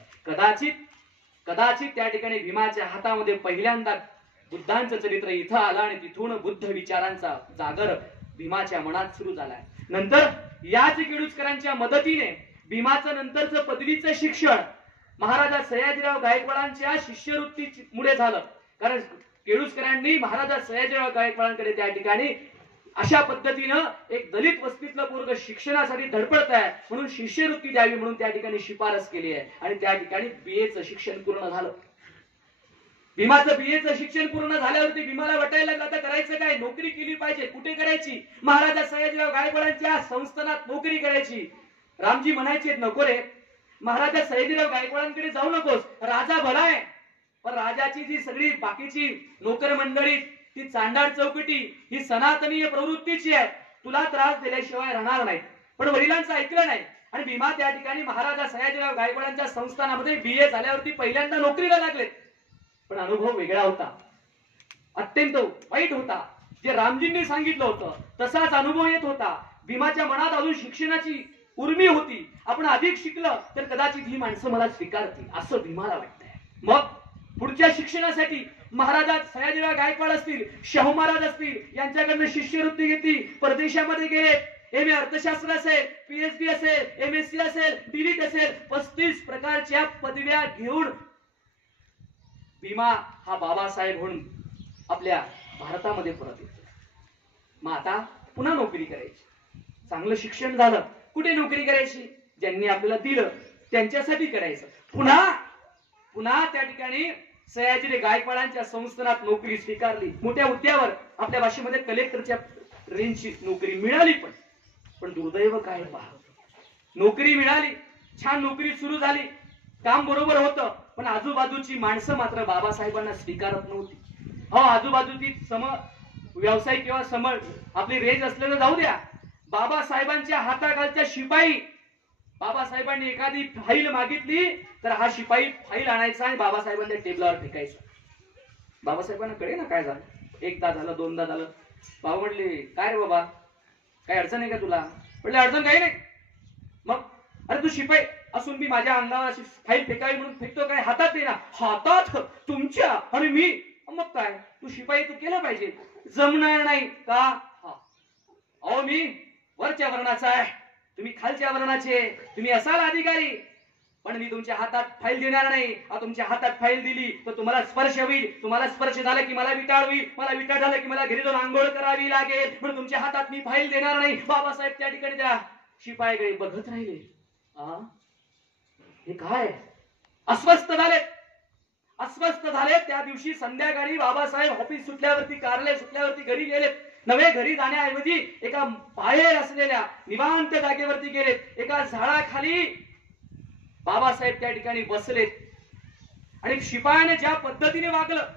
कदाचित त्या ठिकाणी भीमाच्या हातामध्ये पहिल्यांदा बुद्धांचं चरित्र इथं आलं आणि तिथून बुद्ध विचारांचा जागर भीमाच्या मनात सुरू झालाय. नंतर याच केळुसकरांच्या मदतीने भीमाचं नंतरचं पदवीचं शिक्षण महाराजा सयाजीराव गायकवाडांच्या शिष्यवृत्तीमुळे झालं. कारण केळुसकरांनी महाराजा सयाजीराव गायकवाडांकडे त्या ठिकाणी अशा पद्धतीनं एक दलित वस्तीतलं पोरग शिक्षणासाठी धडपडत आहे म्हणून शिष्यवृत्ती द्यावी म्हणून त्या ठिकाणी शिफारस केली आहे. आणि त्या ठिकाणी बीएचं शिक्षण पूर्ण झालं. भीमाचं बीएचं शिक्षण पूर्ण झाल्यावरती भीमाला वाटायला लागलं आता करायचं काय? नोकरी केली पाहिजे. कुठे करायची? महाराजा सयाजीराव गायकवाडांच्या संस्थानात नोकरी करायची. रामजी म्हणायचे, नको रे, महाराजा सयाजीराव गायकवाडांकडे जाऊ नकोस, राजा भला आहे. पण राजाची जी सगळी बाकीची नोकर मंडळी, ती चांडाळ चौकटी, ही सनातनीय प्रवृत्तीची आहे, तुला त्रास दिल्याशिवाय राहणार नाही. पण वडिलांचं ऐकलं नाही आणि भीमा त्या ठिकाणी महाराजा सयाजीराव गायकवाडांच्या संस्थानामध्ये बीए झाल्यावरती पहिल्यांदा नोकरीला लागले. पण अनुभव वेगळा होता, अत्यंत वाईट होता. जे रामजींनी सांगितलं होतं तसाच अनुभव येत होता. भीमाच्या मनात अजून शिक्षणाची उर्मी होती. आपण अधिक शिकलं तर कदाचित ही माणसं मला स्वीकारतील असं भीमाला वाटतंय. मग पुढच्या शिक्षणासाठी महाराजा सयाजीराव गायकवाड असतील, शाहू महाराज असतील, यांच्याकडनं शिष्यवृत्ती घेतली. परदेशामध्ये गेले. एम ए अर्थशास्त्र असेल, पीएचडी असेल, एमएससी असेल, डीलिट असेल, 35 प्रकारच्या पदव्या घेऊन भीमा हा बाबासाहेब म्हणून आपल्या भारतामध्ये परत येतो. मग आता पुन्हा नोकरी करायची. चांगलं शिक्षण झालं, कुठे नोकरी करायची? ज्यांनी आपल्याला दिलं त्यांच्यासाठी करायचं. पुन्हा त्या ठिकाणी सयाजी गायकवाडांच्या संस्थानात नोकरी स्वीकारली. मोठ्या हुद्द्यावर, आपल्या भाषेमध्ये कलेक्टरच्या रेंजची नोकरी मिळाली. पण दुर्दैव काय पहा, नोकरी मिळाली, छान नोकरी सुरू झाली, काम बरोबर होतं, पण आजूबाजूची माणसं मात्र बाबासाहेबांना स्वीकारत नव्हती. आजूबाजूची व्यावसायिक किंवा आपली रेंज असलेलं जाऊ द्या, बाबासाहेबांच्या हाताखालच्या शिपाई, बाबासाहेबांनी एखादी फाईल मागितली तर हा शिपाई फाईल आणायचा आणि बाबासाहेबांच्या टेबलावर फेकायचा. बाबासाहेबांना कळे ना काय झालं. एकदा झालं, दोनदा झालं. बाबा म्हटले, काय रे बाबा, काय अडचण आहे का तुला? म्हटलं, अडचण काही नाही. मग अरे तू शिपाई असून मी माझ्या अंगावर अशी फाईल फेकावी म्हणून फेकतो काय? हातात आहे ना. हातात तुमच्या? आणि मी? मग काय, तू शिपाई तू केलं पाहिजे. जमणार नाही का? अहो मी वरच्या वर्णाचा आहे, तुम्ही खालच्या वर्णाचे, तुम्ही असाल अधिकारी. पण मी तुमच्या हातात फाईल देणार नाही. तुमच्या हातात फाईल दिली तर तुम्हाला स्पर्श होईल. तुम्हाला स्पर्श झाला की मला विटाळ होईल. मला विटाळ झालं की मला घरी जाऊन आंघोळ करावी लागेल. म्हणून तुमच्या हातात मी फाईल देणार नाही. बाबासाहेब त्या ठिकाणी त्या शिपायाकडे बघत राहिले. हे काय? अस्वस्थ झाले. त्या दिवशी संध्याकाळी बाबासाहेब ऑफिस सुटल्यावरती, कार्यालय सुटल्यावरती घरी गेलेत. नवे घरी जाण्याऐवजी एका बाहेर असलेल्या निवांत जागेवरती गेलेत. एका झाडाखाली बाबासाहेब त्या ठिकाणी बसलेत आणि शिपायाने ज्या पद्धतीने वागलं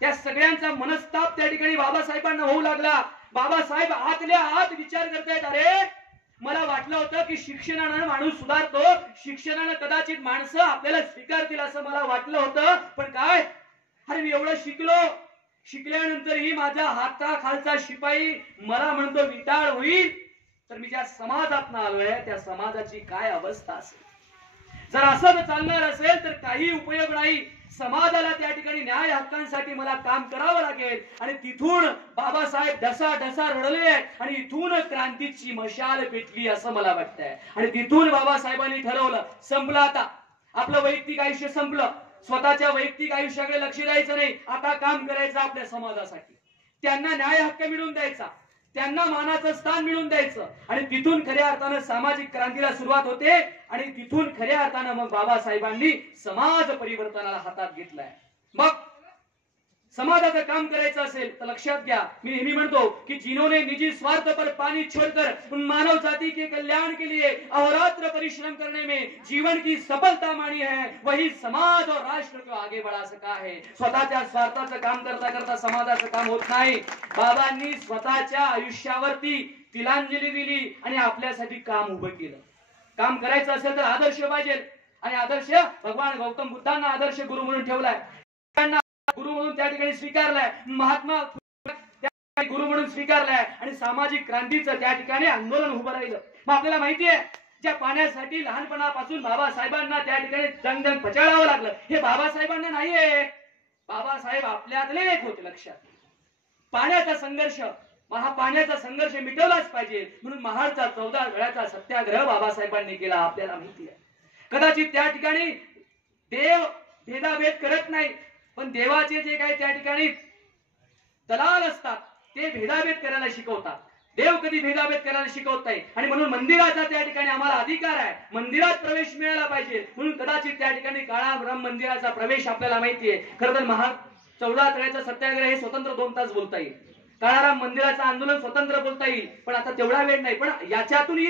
त्या सगळ्यांचा मनस्ताप त्या ठिकाणी बाबासाहेबांना होऊ लागला. बाबासाहेब आतल्या आत विचार करतायत, अरे मला वाटलं होतं की शिक्षणानं माणूस सुधारतो, शिक्षणानं कदाचित माणसं आपल्याला स्वीकारतील असं मला वाटलं होतं. पण काय, अरे मी एवढं शिकल्यानंतरही माझ्या हाताखालचा शिपाई मला म्हणतो विटाळ होईल, तर मी ज्या समाजात आलोय त्या समाजाची काय अवस्था असेल. जर असं चालणार असेल तर काही उपयोग नाही. समाजाला त्या ठिकाणी न्याय हक्कांसाठी मला काम करावं लागेल. आणि तिथून बाबासाहेब ढसा रडले आणि इथून क्रांतीची मशाल पेटली असं मला वाटतंय. आणि तिथून बाबासाहेबांनी ठरवलं, संपलं आता आपलं वैयक्तिक आयुष्य संपलं. स्वतःच्या वैयक्तिक आयुष्याकडे लक्ष द्यायचं नाही. आता काम करायचं आपल्या समाजासाठी. त्यांना न्याय हक्क मिळवून द्यायचा, त्यांना मानाचं स्थान मिळवून द्यायचं. आणि तिथून खऱ्या अर्थानं सामाजिक क्रांतीला सुरुवात होते. आणि तिथून खऱ्या अर्थानं मग बाबासाहेबांनी समाज परिवर्तनाला हातात घेतलाय. मग समाजाचं काम करायचं असेल तर लक्षात घ्या, मी नेहमी म्हणतो की जिन्होंने निजी स्वार्थ पर पानी छोड़कर मानव जाति के कल्याण के लिए अहोरात्र परिश्रम करने में जीवन की सफलता मानी है, वही समाज और राष्ट्र को आगे बढ़ा सका है. स्वतःच्या स्वार्थाचं काम करता करता समाजाचं काम होत नाही. बाबांनी स्वतःच्या आयुष्यावरती तिलांजली दिली आणि आपल्यासाठी काम उभं केलं. काम करायचं असेल तर आदर्श पाहिजे. आणि आदर्श भगवान गौतम बुद्धांना आदर्श गुरु म्हणून ठेवलाय, गुरु म्हणून त्या ठिकाणी स्वीकारलाय, महात्मा गुरु म्हणून स्वीकारलाय. आणि सामाजिक क्रांतीचं त्या ठिकाणी आंदोलन उभं राहिलं. मग आपल्याला माहितीये ज्या पाण्यासाठी लहानपणापासून बाबासाहेबांना त्या ठिकाणी जंग पचाळावं लागलं, हे बाबासाहेबांना नाहीये, बाबासाहेब आपल्यातले एक होते. लक्षात, पाण्याचा संघर्ष, पाण्याचा संघर्ष मिटवलाच पाहिजे म्हणून महाडचा 14 वेळाचा सत्याग्रह बाबासाहेबांनी केला. आपल्याला माहिती आहे, कदाचित त्या ठिकाणी देव भेदाभेद करत नाही, पण देवाचे जे काही त्या ठिकाणी दलाल असतात ते भेदाभेद करायला शिकवतात. देव कधी भेदाभेद करायला शिकवत नाही. आणि म्हणून मंदिराचा त्या ठिकाणी आम्हाला अधिकार आहे, मंदिरात प्रवेश मिळाला पाहिजे. म्हणून कदाचित त्या ठिकाणी काळाराम मंदिराचा प्रवेश आपल्याला माहितीये. खरं तर 14 तळ्याचा सत्याग्रह हे स्वतंत्र 2 तास बोलता येईल. काळाराम मंदिराचं आंदोलन स्वतंत्र बोलता येईल, पण आता तेवढा वेळ नाही. पण याच्यातून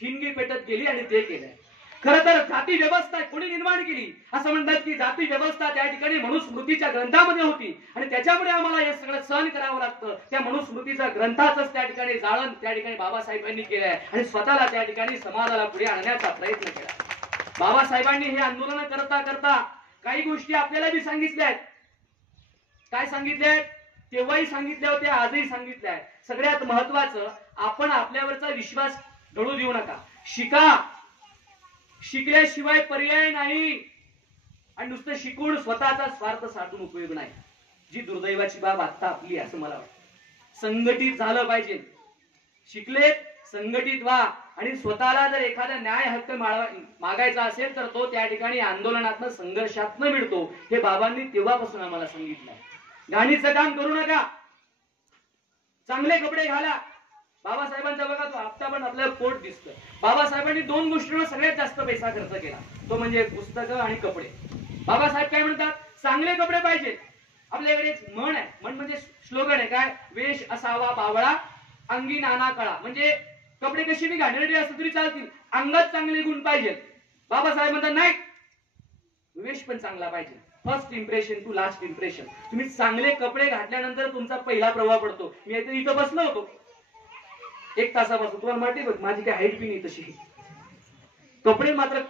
ठिणगी पेटत गेली आणि ते केलंय. खरं तर जाती व्यवस्था कोणी निर्माण केली असं म्हणतात की जाती व्यवस्था त्या ठिकाणी मनुस्मृतीच्या ग्रंथामध्ये होती आणि त्याच्यामुळे आम्हाला हे सगळं सहन करावं लागतं. त्या मनुस्मृतीच्या ग्रंथाचंच त्या ठिकाणी जाळण त्या ठिकाणी बाबासाहेबांनी केलंय आणि स्वतःला त्या ठिकाणी समाजाला पुढे आणण्याचा प्रयत्न केला. बाबासाहेबांनी हे आंदोलन करता करता काही गोष्टी आपल्याला बी सांगितल्या आहेत. काय सांगितल्या आहेत? तेव्हाही सांगितल्या होत्या, आजही सांगितल्या आहेत. सगळ्यात महत्वाचं, आपण आपल्यावरचा विश्वास ढळू देऊ नका. शिका, शिकल्याशिवाय पर्याय नाही. आणि नुसतं शिकून स्वतःचा स्वार्थ साधून उपयोग नाही. जी दुर्दैवाची बाब आता आपली असं मला वाटतं. संघटित झालं पाहिजे. शिकलेत, संघटित व्हा. आणि स्वतःला जर एखादा न्याय हक्क मागायचा असेल तर तो त्या ठिकाणी आंदोलनातनं संघर्षातनं मिळतो. हे बाबांनी तेव्हापासून आम्हाला सांगितलंय. घाणीचं काम करू नका, चांगले कपडे घाला. बाबासाहेबांचा बघा तो हप्ता पण आपल्याला पोट दिसतं. बाबासाहेबांनी 2 गोष्टींवर सगळ्यात जास्त पैसा खर्च केला, तो म्हणजे पुस्तकं आणि कपडे. बाबासाहेब काय म्हणतात? चांगले कपडे पाहिजे. आपल्याकडे एक म्हण आहे, म्हण म्हणजे स्लोगन आहे, काय? वेश असावा बावळा, अंगी नाना कळा. म्हणजे कपडे कशी बी घाणेरडे असले तरी चालतील, अंगात चांगले गुण पाहिजे. बाबासाहेब म्हणतात नाही, वेश पण चांगला पाहिजे. First impression to last impression. तुम्ही चांगले कपडे घातल्यानंतर तुमचा पहिला प्रभाव पडतो. मी इथं बसलो होतो 1 तासापासून, तुम्हाला माहिती बघ माझी काही हाईट बी नाही तशी, कपडे मात्र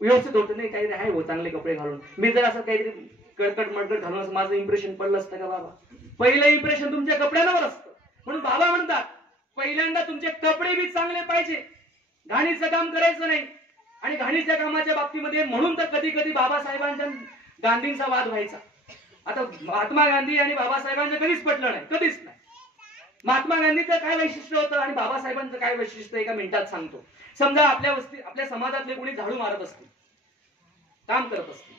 व्यवस्थित होते. नाही काहीतरी आहे हो चांगले कपडे घालून. मी जर असं काहीतरी कळकट मडकट घालून असं माझं इम्प्रेशन पडलं असतं का बाबा? पहिलं इम्प्रेशन तुमच्या कपड्यांवर असतं. म्हणून बाबा म्हणतात पहिल्यांदा तुमचे कपडे बी चांगले पाहिजे, घाणीचं काम करायचं नाही. आणि घाणीच्या कामाच्या बाबतीमध्ये म्हणून तर कधी कधी बाबासाहेबांच्या गांधींचा वाद व्हायचा. आता महात्मा गांधी आणि बाबासाहेबांचं कधीच पटलं नाही, कधीच नाही. महात्मा गांधीचं काय वैशिष्ट्य होतं आणि बाबासाहेबांचं काय वैशिष्ट्य एका मिनिटात सांगतो. समजा आपल्या समाजातले कोणी झाडू मारत असतील काम करत असते.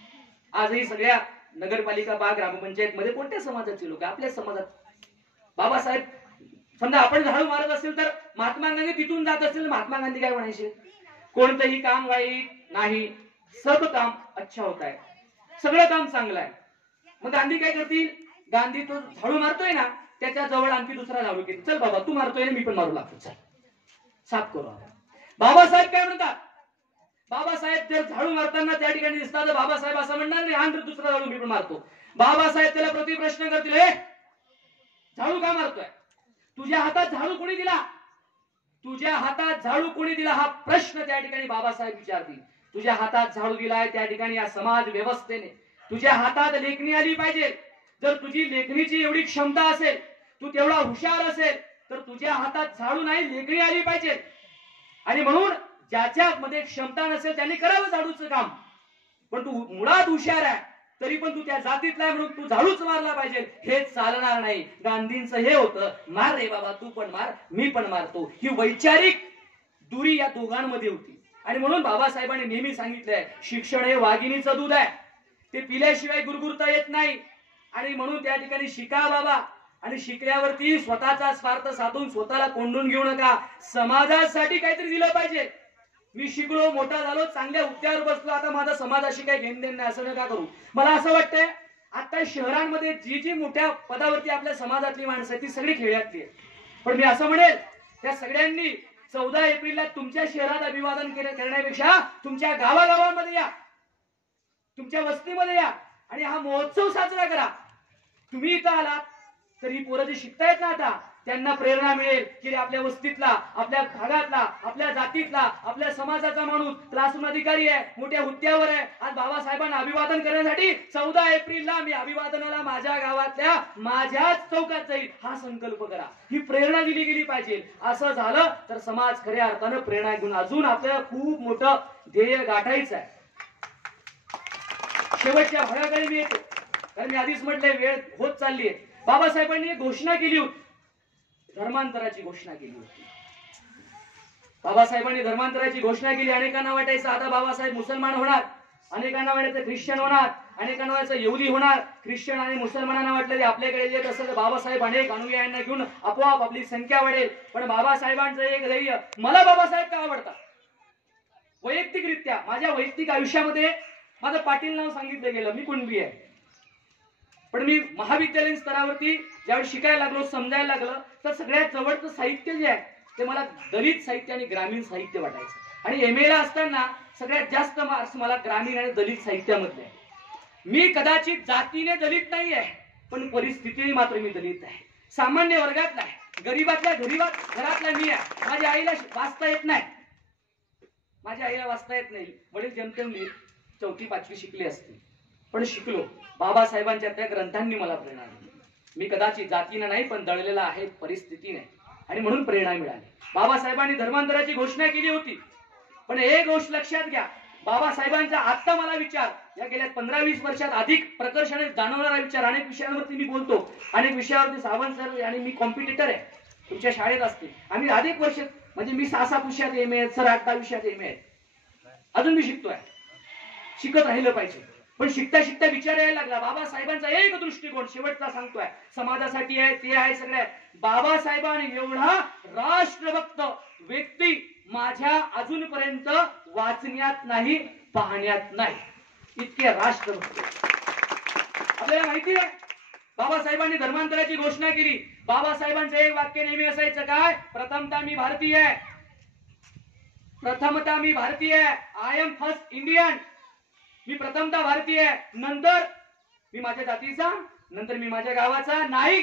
आजही सगळ्या नगरपालिका ग्रामपंचायत मध्ये कोणत्या समाजाचे लोक? आपल्या समाजात. बाबासाहेब समजा आपण झाडू मारत असेल तर महात्मा गांधी तिथून जात असतील, महात्मा गांधी काय म्हणायचे? कोणतंही काम वाईट नाही, सब काम अच्छा होता है, सगळं काम चांगलं आहे. मग गांधी काय करतील? गांधी तो झाडू मारतोय ना, त्याच्या जवळ आणखी दुसरा झाडू घेतील. चल बाबा तू मारतोय ना, मी पण मारू लागतो, चल साफ करू. बाबासाहेब काय म्हणतात? बाबासाहेब जर झाडू मारताना त्या ठिकाणी दिसतात तर बाबासाहेब असं म्हणणार नाही, आण दुसरा झाडू मी पण मारतो. बाबासाहेब त्याला प्रतिप्रश्न करतील, हे झाडू का मारतोय? तुझ्या हातात झाडू कोणी दिला? तुझ्या हातात झाडू कोणी दिला? हा प्रश्न त्या ठिकाणी बाबासाहेब विचारतील. तुझ्या हातात झाडू दिलाय त्या ठिकाणी या समाज व्यवस्थेने. तुझ्या हातात लेखणी आली पाहिजे. जर तुझी लेखणीची एवढी क्षमता असेल, तू तेवढा हुशार असेल, तर तुझ्या हातात झाडू नाही लेखणी आली पाहिजे. आणि म्हणून ज्याच्या मध्ये क्षमता नसेल त्यांनी करावं झाडूचं काम. पण तू मुळात हुशार आहे तरी पण तू त्या जातीतला आहे म्हणून तू झाडूच मारला पाहिजे, हे चालणार नाही. गांधींचं हे होतं, मार रे बाबा, तू पण मार, मी पण मारतो. ही वैचारिक दुरी या दोघांमध्ये होती. आणि म्हणून बाबासाहेबांनी नेहमी सांगितलंय, शिक्षण हे वाघिणीचं दूध आहे, ते पिल्याशिवाय गुरगुरता येत नाही. आणि म्हणून त्या ठिकाणी शिका बाबा, आणि शिकल्यावरती स्वतःचा स्वार्थ साधून स्वतःला कोंडून घेऊ नका. समाजासाठी काहीतरी दिलं पाहिजे. मी शिकलो, मोठा झालो, चांगल्या हुद्द्यावर बसलो, आता माझा समाजाशी काही घेण देण नाही, असं नका करू. मला असं वाटतंय आता शहरांमध्ये जी जी मोठ्या पदावरती आपल्या समाजातली माणसं आहेत ती सगळी खेड्यातली आहेत. पण मी असं म्हणेल, त्या सगळ्यांनी 14 एप्रिलला तुमच्या शहरात अभिवादन करण्यापेक्षा तुमच्या गावागावांमध्ये या, तुमच्या वस्तीमध्ये या आणि हा महोत्सव साजरा करा. तुम्ही इथं आलात तर ही पोरं जी शिकतायत ना आता, त्यांना प्रेरणा मिळेल की आपल्या वस्तीतला, आपल्या भागातला, आपल्या जातीतला, आपल्या समाजाचा माणूस क्लासरूम अधिकारी आहे, मोठ्या हुद्द्यावर आहे. आज बाबासाहेबांना अभिवादन करण्यासाठी 14 एप्रिलला मी अभिवादनाला माझ्या गावातल्या माझ्याच चौकात जाईल, हा संकल्प करा. ही प्रेरणा दिली गेली पाहिजे. असं झालं तर समाज खऱ्या अर्थानं प्रेरणा घेऊन अजून आपल्याला खूप मोठं ध्येय गाठायचं आहे. शेवटच्या भागाकडे मी येतो, कारण मी आधीच म्हटलंय वेळ होत चालली आहे. बाबासाहेबांनी घोषणा केली होती, धर्मांतराची घोषणा केली होती. बाबासाहेबांनी धर्मांतराची घोषणा केली. अनेकांना वाटायचं आता बाबासाहेब मुसलमान होणार, अनेकांना वाटायचं ख्रिश्चन होणार, अनेकांना वाटायचं यहुदी होणार. ख्रिश्चन आणि मुसलमानांना वाटलं की आपल्याकडे येत असेल तर बाबासाहेब अनेक अनुयायांना घेऊन आपोआप आपली संख्या वाढेल. पण बाबासाहेबांचं एक ध्येय, मला बाबासाहेब का आवडतात? वैयक्तिकरित्या माझ्या वैयक्तिक आयुष्यामध्ये माझं पाटील नाव सांगितलं गेलं, मी कुणबी आहे. पण मी महाविद्यालयीन स्तरावरती ज्यावेळी शिकायला लागलो, समजायला लागलं, तर सगळ्यात जवळचं साहित्य जे आहे ते मला दलित साहित्य आणि ग्रामीण साहित्य वाटायचं. आणि एम ए ला असताना सगळ्यात जास्त मार्क्स मला ग्रामीण आणि दलित साहित्यामधले आहे. मी कदाचित जातीने दलित नाही आहे, पण परिस्थितीने मात्र मी दलित आहे. सामान्य वर्गातला आहे, गरीबातल्या घरातला मी आहे. माझ्या आईला वाचता येत नाही, माझ्या आईला वाचता येत नाही. वडील जमतेम 4वी 5वी शिकले असतील, पण शिकलो. बाबासाहेबांच्या त्या ग्रंथांनी मला प्रेरणा दिली. मी कदाचित जातीनं नाही, पण दळलेला आहे परिस्थितीने, आणि म्हणून प्रेरणा मिळाली. बाबासाहेबांनी धर्मांतराची घोषणा केली होती. पण एक गोष्ट लक्षात घ्या, बाबासाहेबांचा आता मला विचार या गेल्या 15-20 वर्षात अधिक प्रकर्षाने जाणवणारा विचार. अनेक विषयांवरती मी बोलतो, अनेक विषयावरती सावंत सर आणि मी कॉम्पिटिटर आहे, तुमच्या शाळेत असते. आम्ही अधिक वर्ष म्हणजे मी 6-7 विषयात एम ए, सर 8-10 विषयात एम ए, अजून मी शिकतोय. शिकत राहिलं पाहिजे. पण शिकता शिकता विचार यायला लागला. बाबासाहेबांचा एक दृष्टिकोन शेवटचा सांगतोय, समाजासाठी आहे, ते आहे सगळ्या. बाबासाहेबांनी एवढा राष्ट्रभक्त व्यक्ती माझ्या अजूनपर्यंत वाचण्यात नाही, पाहण्यात नाही, इतके राष्ट्रभक्त. आपल्याला माहिती आहे बाबासाहेबांनी धर्मांतराची घोषणा केली. बाबासाहेबांचं एक वाक्य नेहमी असायचं, काय? प्रथमतः मी भारतीय आहे, प्रथमतः मी भारतीय आहे. I am first Indian. मी प्रथमतः भारतीय आहे, नंतर मी माझ्या जातीचा, नंतर मी माझ्या गावाचा नाही.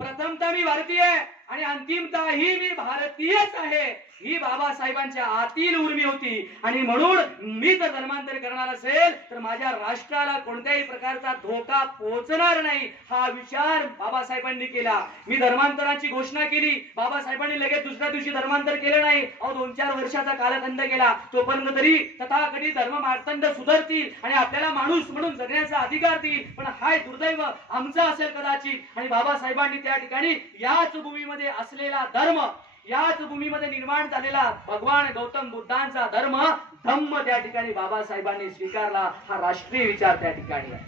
प्रथमतः मी भारतीय आहे आणि अंतिमतः ही मी भारतीयच आहे. ही बाबासाहेबांच्या आतील उर्मी होती. आणि म्हणून मी जर धर्मांतर करणार असेल तर माझ्या राष्ट्राला कोणत्याही प्रकारचा धोका पोहोचणार नाही, हा विचार बाबासाहेबांनी केला. मी धर्मांतराची घोषणा केली. बाबासाहेबांनी लगेच दुसऱ्या दिवशी धर्मांतर केलं नाही. 2-4 वर्षाचा कालखंड गेला. तोपर्यंत तरी तथाकथित धर्म मार्तंड सुधारतील आणि आपल्याला माणूस म्हणून जगण्याचा अधिकार देईल. पण हाय दुर्दैव आमचं असेल कदाचित. आणि बाबासाहेबांनी त्या ठिकाणी याच भूमीमध्ये असलेला धर्म, याच भूमीमध्ये निर्माण झालेला भगवान गौतम बुद्धांचा धर्म धम्म त्या ठिकाणी बाबासाहेबांनी स्वीकारला. हा राष्ट्रीय विचार त्या ठिकाणी आहे.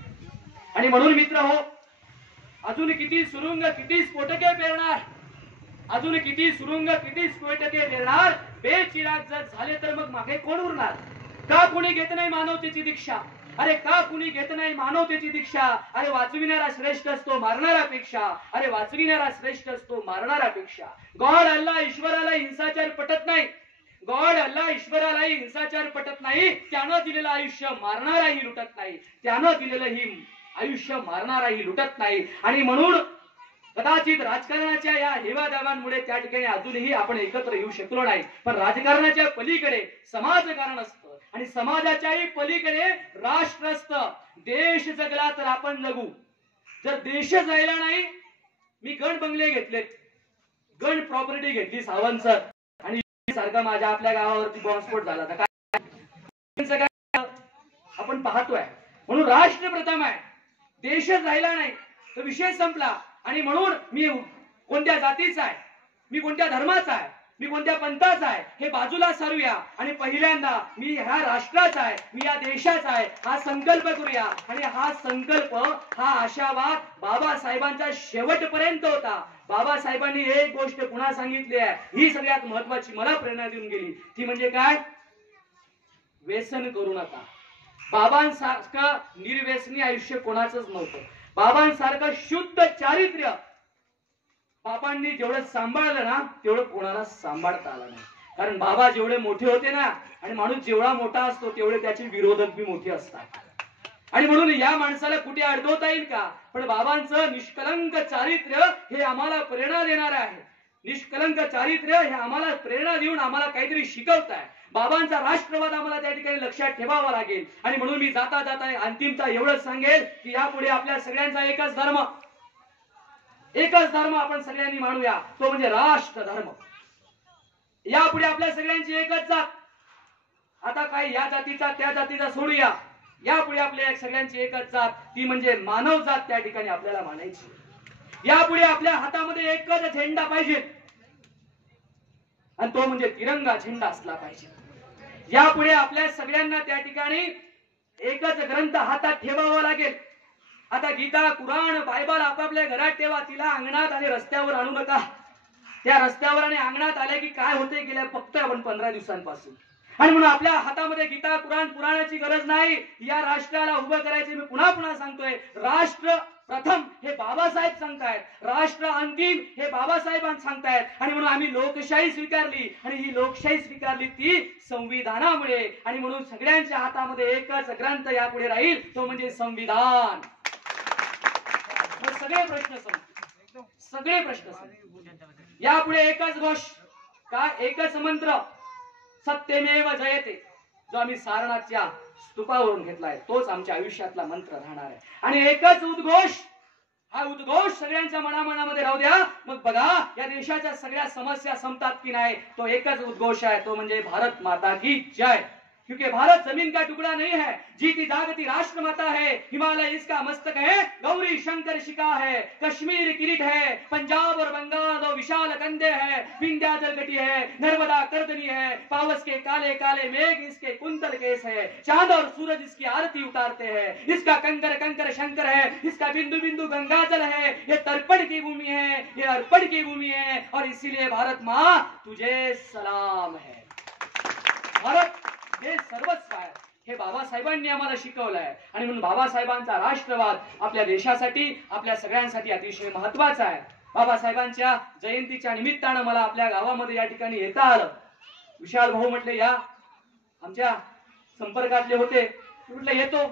आणि म्हणून मित्र हो, अजून किती सुरुंग किती स्फोटके पेरणार, अजून किती सुरुंग किती स्फोटके पेरणार, बेचिराग जर झाले तर मग मागे कोण उरणार? का कुणी घेत नाही मानवतेची दीक्षा? अरे का कुणी घेत नाही मानवतेची दीक्षा? अरे वाचविणारा श्रेष्ठ असतो मारणाऱ्यापेक्षा, अरे वाचविणारा श्रेष्ठ असतो मारणाऱ्यापेक्षा. गॉड अल्लाह ईश्वराला हिंसाचार पटत नाही, गॉड अल्लाह ईश्वरालाही हिंसाचार पटत नाही. त्यानं दिलेलं आयुष्य मारणाराही लुटत नाही, त्यानं दिलेलं ही आयुष्य मारणाराही लुटत नाही. आणि म्हणून कदाचित राजकारणाच्या या हेवादावांमुळे त्या ठिकाणी अजूनही आपण एकत्र येऊ शकलो नाही. पण राजकारणाच्या पलीकडे समाजकारण असतं आणि समाजाच्याही पलीकडे राष्ट्र असतं. देश जगला तर आपण जगू. जर देश जायला नाही, मी गण बंगले घेतलेत, गण प्रॉपर्टी घेतली सावंत सर, आणि सारखा माझ्या आपल्या गावावरती बॉम्बस्फोट झाला तर काय आपण पाहतोय. म्हणून राष्ट्र प्रथम आहे. देश जायला नाही तर विषय संपला. आणि म्हणून मी कोणत्या जातीचा आहे, मी कोणत्या धर्माचा आहे, मी कोणत्या पंथाचा आहे हे बाजूला सारूया आणि पहिल्यांदा मी ह्या राष्ट्राचा आहे, मी या देशाचा आहे हा संकल्प करूया. आणि हा संकल्प, हा आशावाद बाबासाहेबांचा शेवटपर्यंत होता. बाबासाहेबांनी एक गोष्ट पुन्हा सांगितली आहे, ही सगळ्यात महत्वाची मला प्रेरणा देऊन गेली. ती म्हणजे काय? व्यसन करू नका. बाबांसारखं निर्व्यसनी आयुष्य कोणाचंच नव्हतं. बाबांसारखं शुद्ध चारित्र्य बाबांनी जेवढं सांभाळलं ना तेवढं कोणाला सांभाळता आलं नाही. कारण बाबा जेवढे मोठे होते ना, आणि माणूस जेवढा मोठा असतो तेवढे त्याचे विरोधक बी मोठे असतात. आणि म्हणून या माणसाला कुठे अडकवता येईल का? पण बाबांचं निष्कलंक चारित्र्य हे आम्हाला प्रेरणा देणार आहे. निष्कलंक चारित्र्य हे आम्हाला प्रेरणा देऊन आम्हाला काहीतरी शिकवत आहे. बाबांचा राष्ट्रवाद आम्हाला त्या ठिकाणी लक्षात ठेवावा लागेल. आणि म्हणून मी जाता जाता अंतिमता एवढंच सांगेल की यापुढे आपल्या सगळ्यांचा एकच धर्म, एकच धर्म आपण सगळ्यांनी मानूया, तो म्हणजे राष्ट्र धर्म. यापुढे आपल्या सगळ्यांची एकच जात. आता काही या जातीचा त्या जातीचा सोडूया. यापुढे आपल्या सगळ्यांची एकच जात, ती म्हणजे मानव जात त्या ठिकाणी आपल्याला मानायची. यापुढे आपल्या हातामध्ये एकच झेंडा पाहिजे आणि तो म्हणजे तिरंगा झेंडा असला पाहिजे. यापुढे आपल्या सगळ्यांना त्या ठिकाणी एकच ग्रंथ हातात ठेवावा लागेल. आता गीता, कुराण, बायबल आपापल्या घरात ठेवा, तिला अंगणात आणि रस्त्यावर आणू नका. त्या रस्त्यावर आणि अंगणात आल्या की काय होते गेल्या फक्त आपण 15 दिवसांपासून. आणि म्हणून आपल्या हातामध्ये गीता, कुराण, पुराणाची गरज नाही. या राष्ट्राला उभं करायचे मी पुन्हा पुन्हा सांगतोय. राष्ट्र प्रथम हे बाबासाहेब सांगतायत, राष्ट्र अंतिम हे बाबासाहेब सांगतायत. आणि म्हणून आम्ही लोकशाही स्वीकारली, आणि ही लोकशाही स्वीकारली ती संविधानामुळे. आणि म्हणून सगळ्यांच्या हातामध्ये एकच ग्रंथ यापुढे राहील, तो म्हणजे संविधान. सगळे प्रश्न संपले, सगळे प्रश्न संपले. यापुढे एकच घोष, काय? एकच मंत्र, सत्यमेव जयते, जो आम्ही सारनाथच्या स्तूपावरून घेतलाय, तोच आमच्या आयुष्यातला मंत्र राहणार आहे. आणि एकच उद्घोष, हा उद्घोष सगळ्यांच्या मनामध्ये राहू द्या. मग बघा या देशाच्या सगळ्या समस्या संपतात की नाही. तो एकच उद्घोष आहे, तो म्हणजे भारत माता की जय. क्योंकि भारत जमीन का टुकड़ा नहीं है, जीती जागती राष्ट्र माता है. हिमालय इसका मस्तक है, गौरी शंकर शिखा है, कश्मीर किरीट है, पंजाब और बंगाल दो विशाल कंधे है, विंध्याचल घटी है, नर्मदा कर्दनी है, पावस के काले काले मेघ इसके कुंतल केस है, चांद और सूरज इसकी आरती उतारते हैं, इसका कंकर कंकर शंकर है, इसका बिंदु बिंदु गंगाजल है. ये तर्पण की भूमि है, ये अर्पण की भूमि है. और इसीलिए भारत माँ तुझे सलाम है. भारत हे सर्वस्व आहे, हे बाबासाहेबांनी आम्हाला शिकवलं आहे. आणि म्हणून बाबासाहेबांचा राष्ट्रवाद आपल्या देशासाठी, आपल्या सगळ्यांसाठी अतिशय महत्वाचा आहे. बाबासाहेबांच्या जयंतीच्या निमित्तानं मला आपल्या गावामध्ये या ठिकाणी येता आलं. विशाल भाऊ म्हटले या आमच्या संपर्कातले होते, म्हटलं येतो.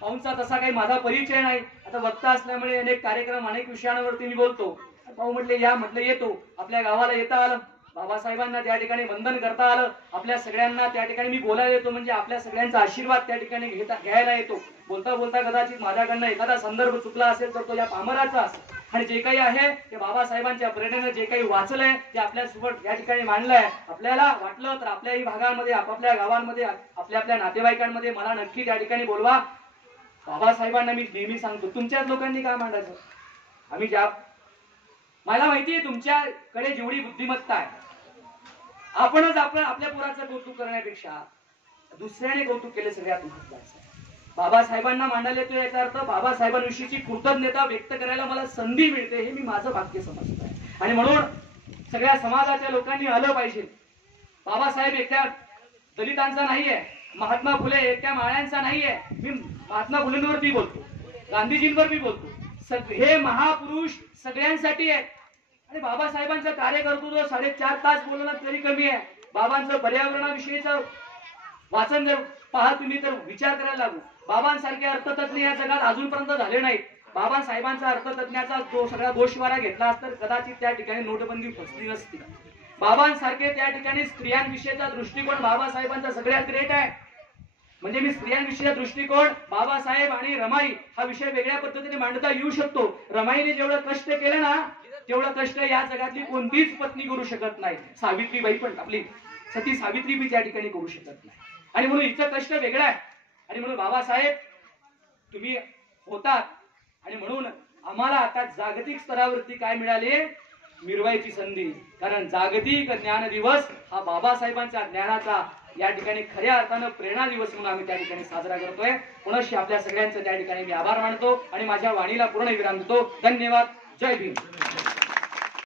भाऊंचा तसा काही माझा परिचय नाही, आता वक्ता असल्यामुळे अनेक कार्यक्रम अनेक विषयांवरती मी बोलतो. भाऊ म्हटले या, म्हटलं येतो. आपल्या गावाला येता आलं, बाबासाहेबांना त्या ठिकाणी वंदन करता आलं. आपल्या सगळ्यांना त्या ठिकाणी मी बोलायला येतो, म्हणजे आपल्या सगळ्यांचा आशीर्वाद त्या ठिकाणी घ्यायला येतो. बोलता बोलता कदाचित माझ्याकडनं एखादा संदर्भ चुकला असेल तर तो या पामराचा असेल. आणि जे काही आहे ते बाबासाहेबांच्या प्रेरणेने जे काही वाचलंय ते आपल्यासोबत या ठिकाणी मांडलंय. आपल्याला वाटलं तर आपल्याही भागांमध्ये, आपापल्या गावांमध्ये, आपल्या आपल्या नातेवाईकांमध्ये मला नक्की त्या ठिकाणी बोलवा. बाबासाहेबांना मी नेहमी सांगतो, तुमच्याच लोकांनी काय मांडायचं. आम्ही ज्या, मला माहितीये तुमच्याकडे जेवढी बुद्धिमत्ता आहे, आपणच आपल्या पोराचं कौतुक करण्यापेक्षा दुसऱ्याने कौतुक केले सगळ्यात महत्वाचं. बाबासाहेबांना मांडायला येतो याचा अर्थ बाबासाहेबांविषयीची कृतज्ञता व्यक्त करायला मला संधी मिळते हे मी माझं भाग्य समजतोय. आणि म्हणून सगळ्या समाजाच्या लोकांनी आलं पाहिजे. बाबासाहेब एकट्या दलितांचा नाहीये, महात्मा फुले एकट्या माळ्यांचा नाहीये. मी महात्मा फुलेंवरती बोलतो, गांधीजींवर बी बोलतो. हे महापुरुष सगळ्यांसाठी आहे. आणि बाबासाहेबांचं कार्य करतो तो 4.5 तास बोलणं तरी कमी आहे. बाबांचं पर्यावरणाविषयीचं वाचन जर पहा तुम्ही तर विचार करायला लागू. बाबांसारखे अर्थतज्ञ या जगात अजूनपर्यंत झाले नाहीत. बाबासाहेबांचा अर्थतज्ञाचा जो सगळा गोषवारा घेतला असता कदाचित त्या ठिकाणी नोटबंदी फसली नसती. बाबांसारखे त्या ठिकाणी स्त्रियांविषयीचा दृष्टिकोन बाबासाहेबांचा सगळ्यात ग्रेट आहे. म्हणजे मी स्त्रियांविषयीचा दृष्टिकोन बाबासाहेब आणि रमाई हा विषय वेगळ्या पद्धतीने मांडता येऊ शकतो. रमाईने जेवढं कष्ट केलं ना तेवढं कष्ट या जगातली कोणतीच पत्नी करू शकत नाही. सावित्रीबाई पण आपली सती सावित्री बी त्या ठिकाणी करू शकत नाही. आणि म्हणून हिचं कष्ट वेगळं आहे. आणि म्हणून बाबासाहेब तुम्ही होतात. आणि म्हणून आम्हाला आता जागतिक स्तरावरती काय मिळाले, मिरवायची संधी. कारण जागतिक ज्ञान दिवस हा बाबासाहेबांच्या ज्ञानाचा या ठिकाणी खऱ्या अर्थानं प्रेरणा दिवस म्हणून आम्ही त्या ठिकाणी साजरा करतोय. पुनश्च आपल्या सगळ्यांचं त्या ठिकाणी मी आभार मानतो आणि माझ्या वाणीला पूर्ण विराम देतो. धन्यवाद. जय भीम.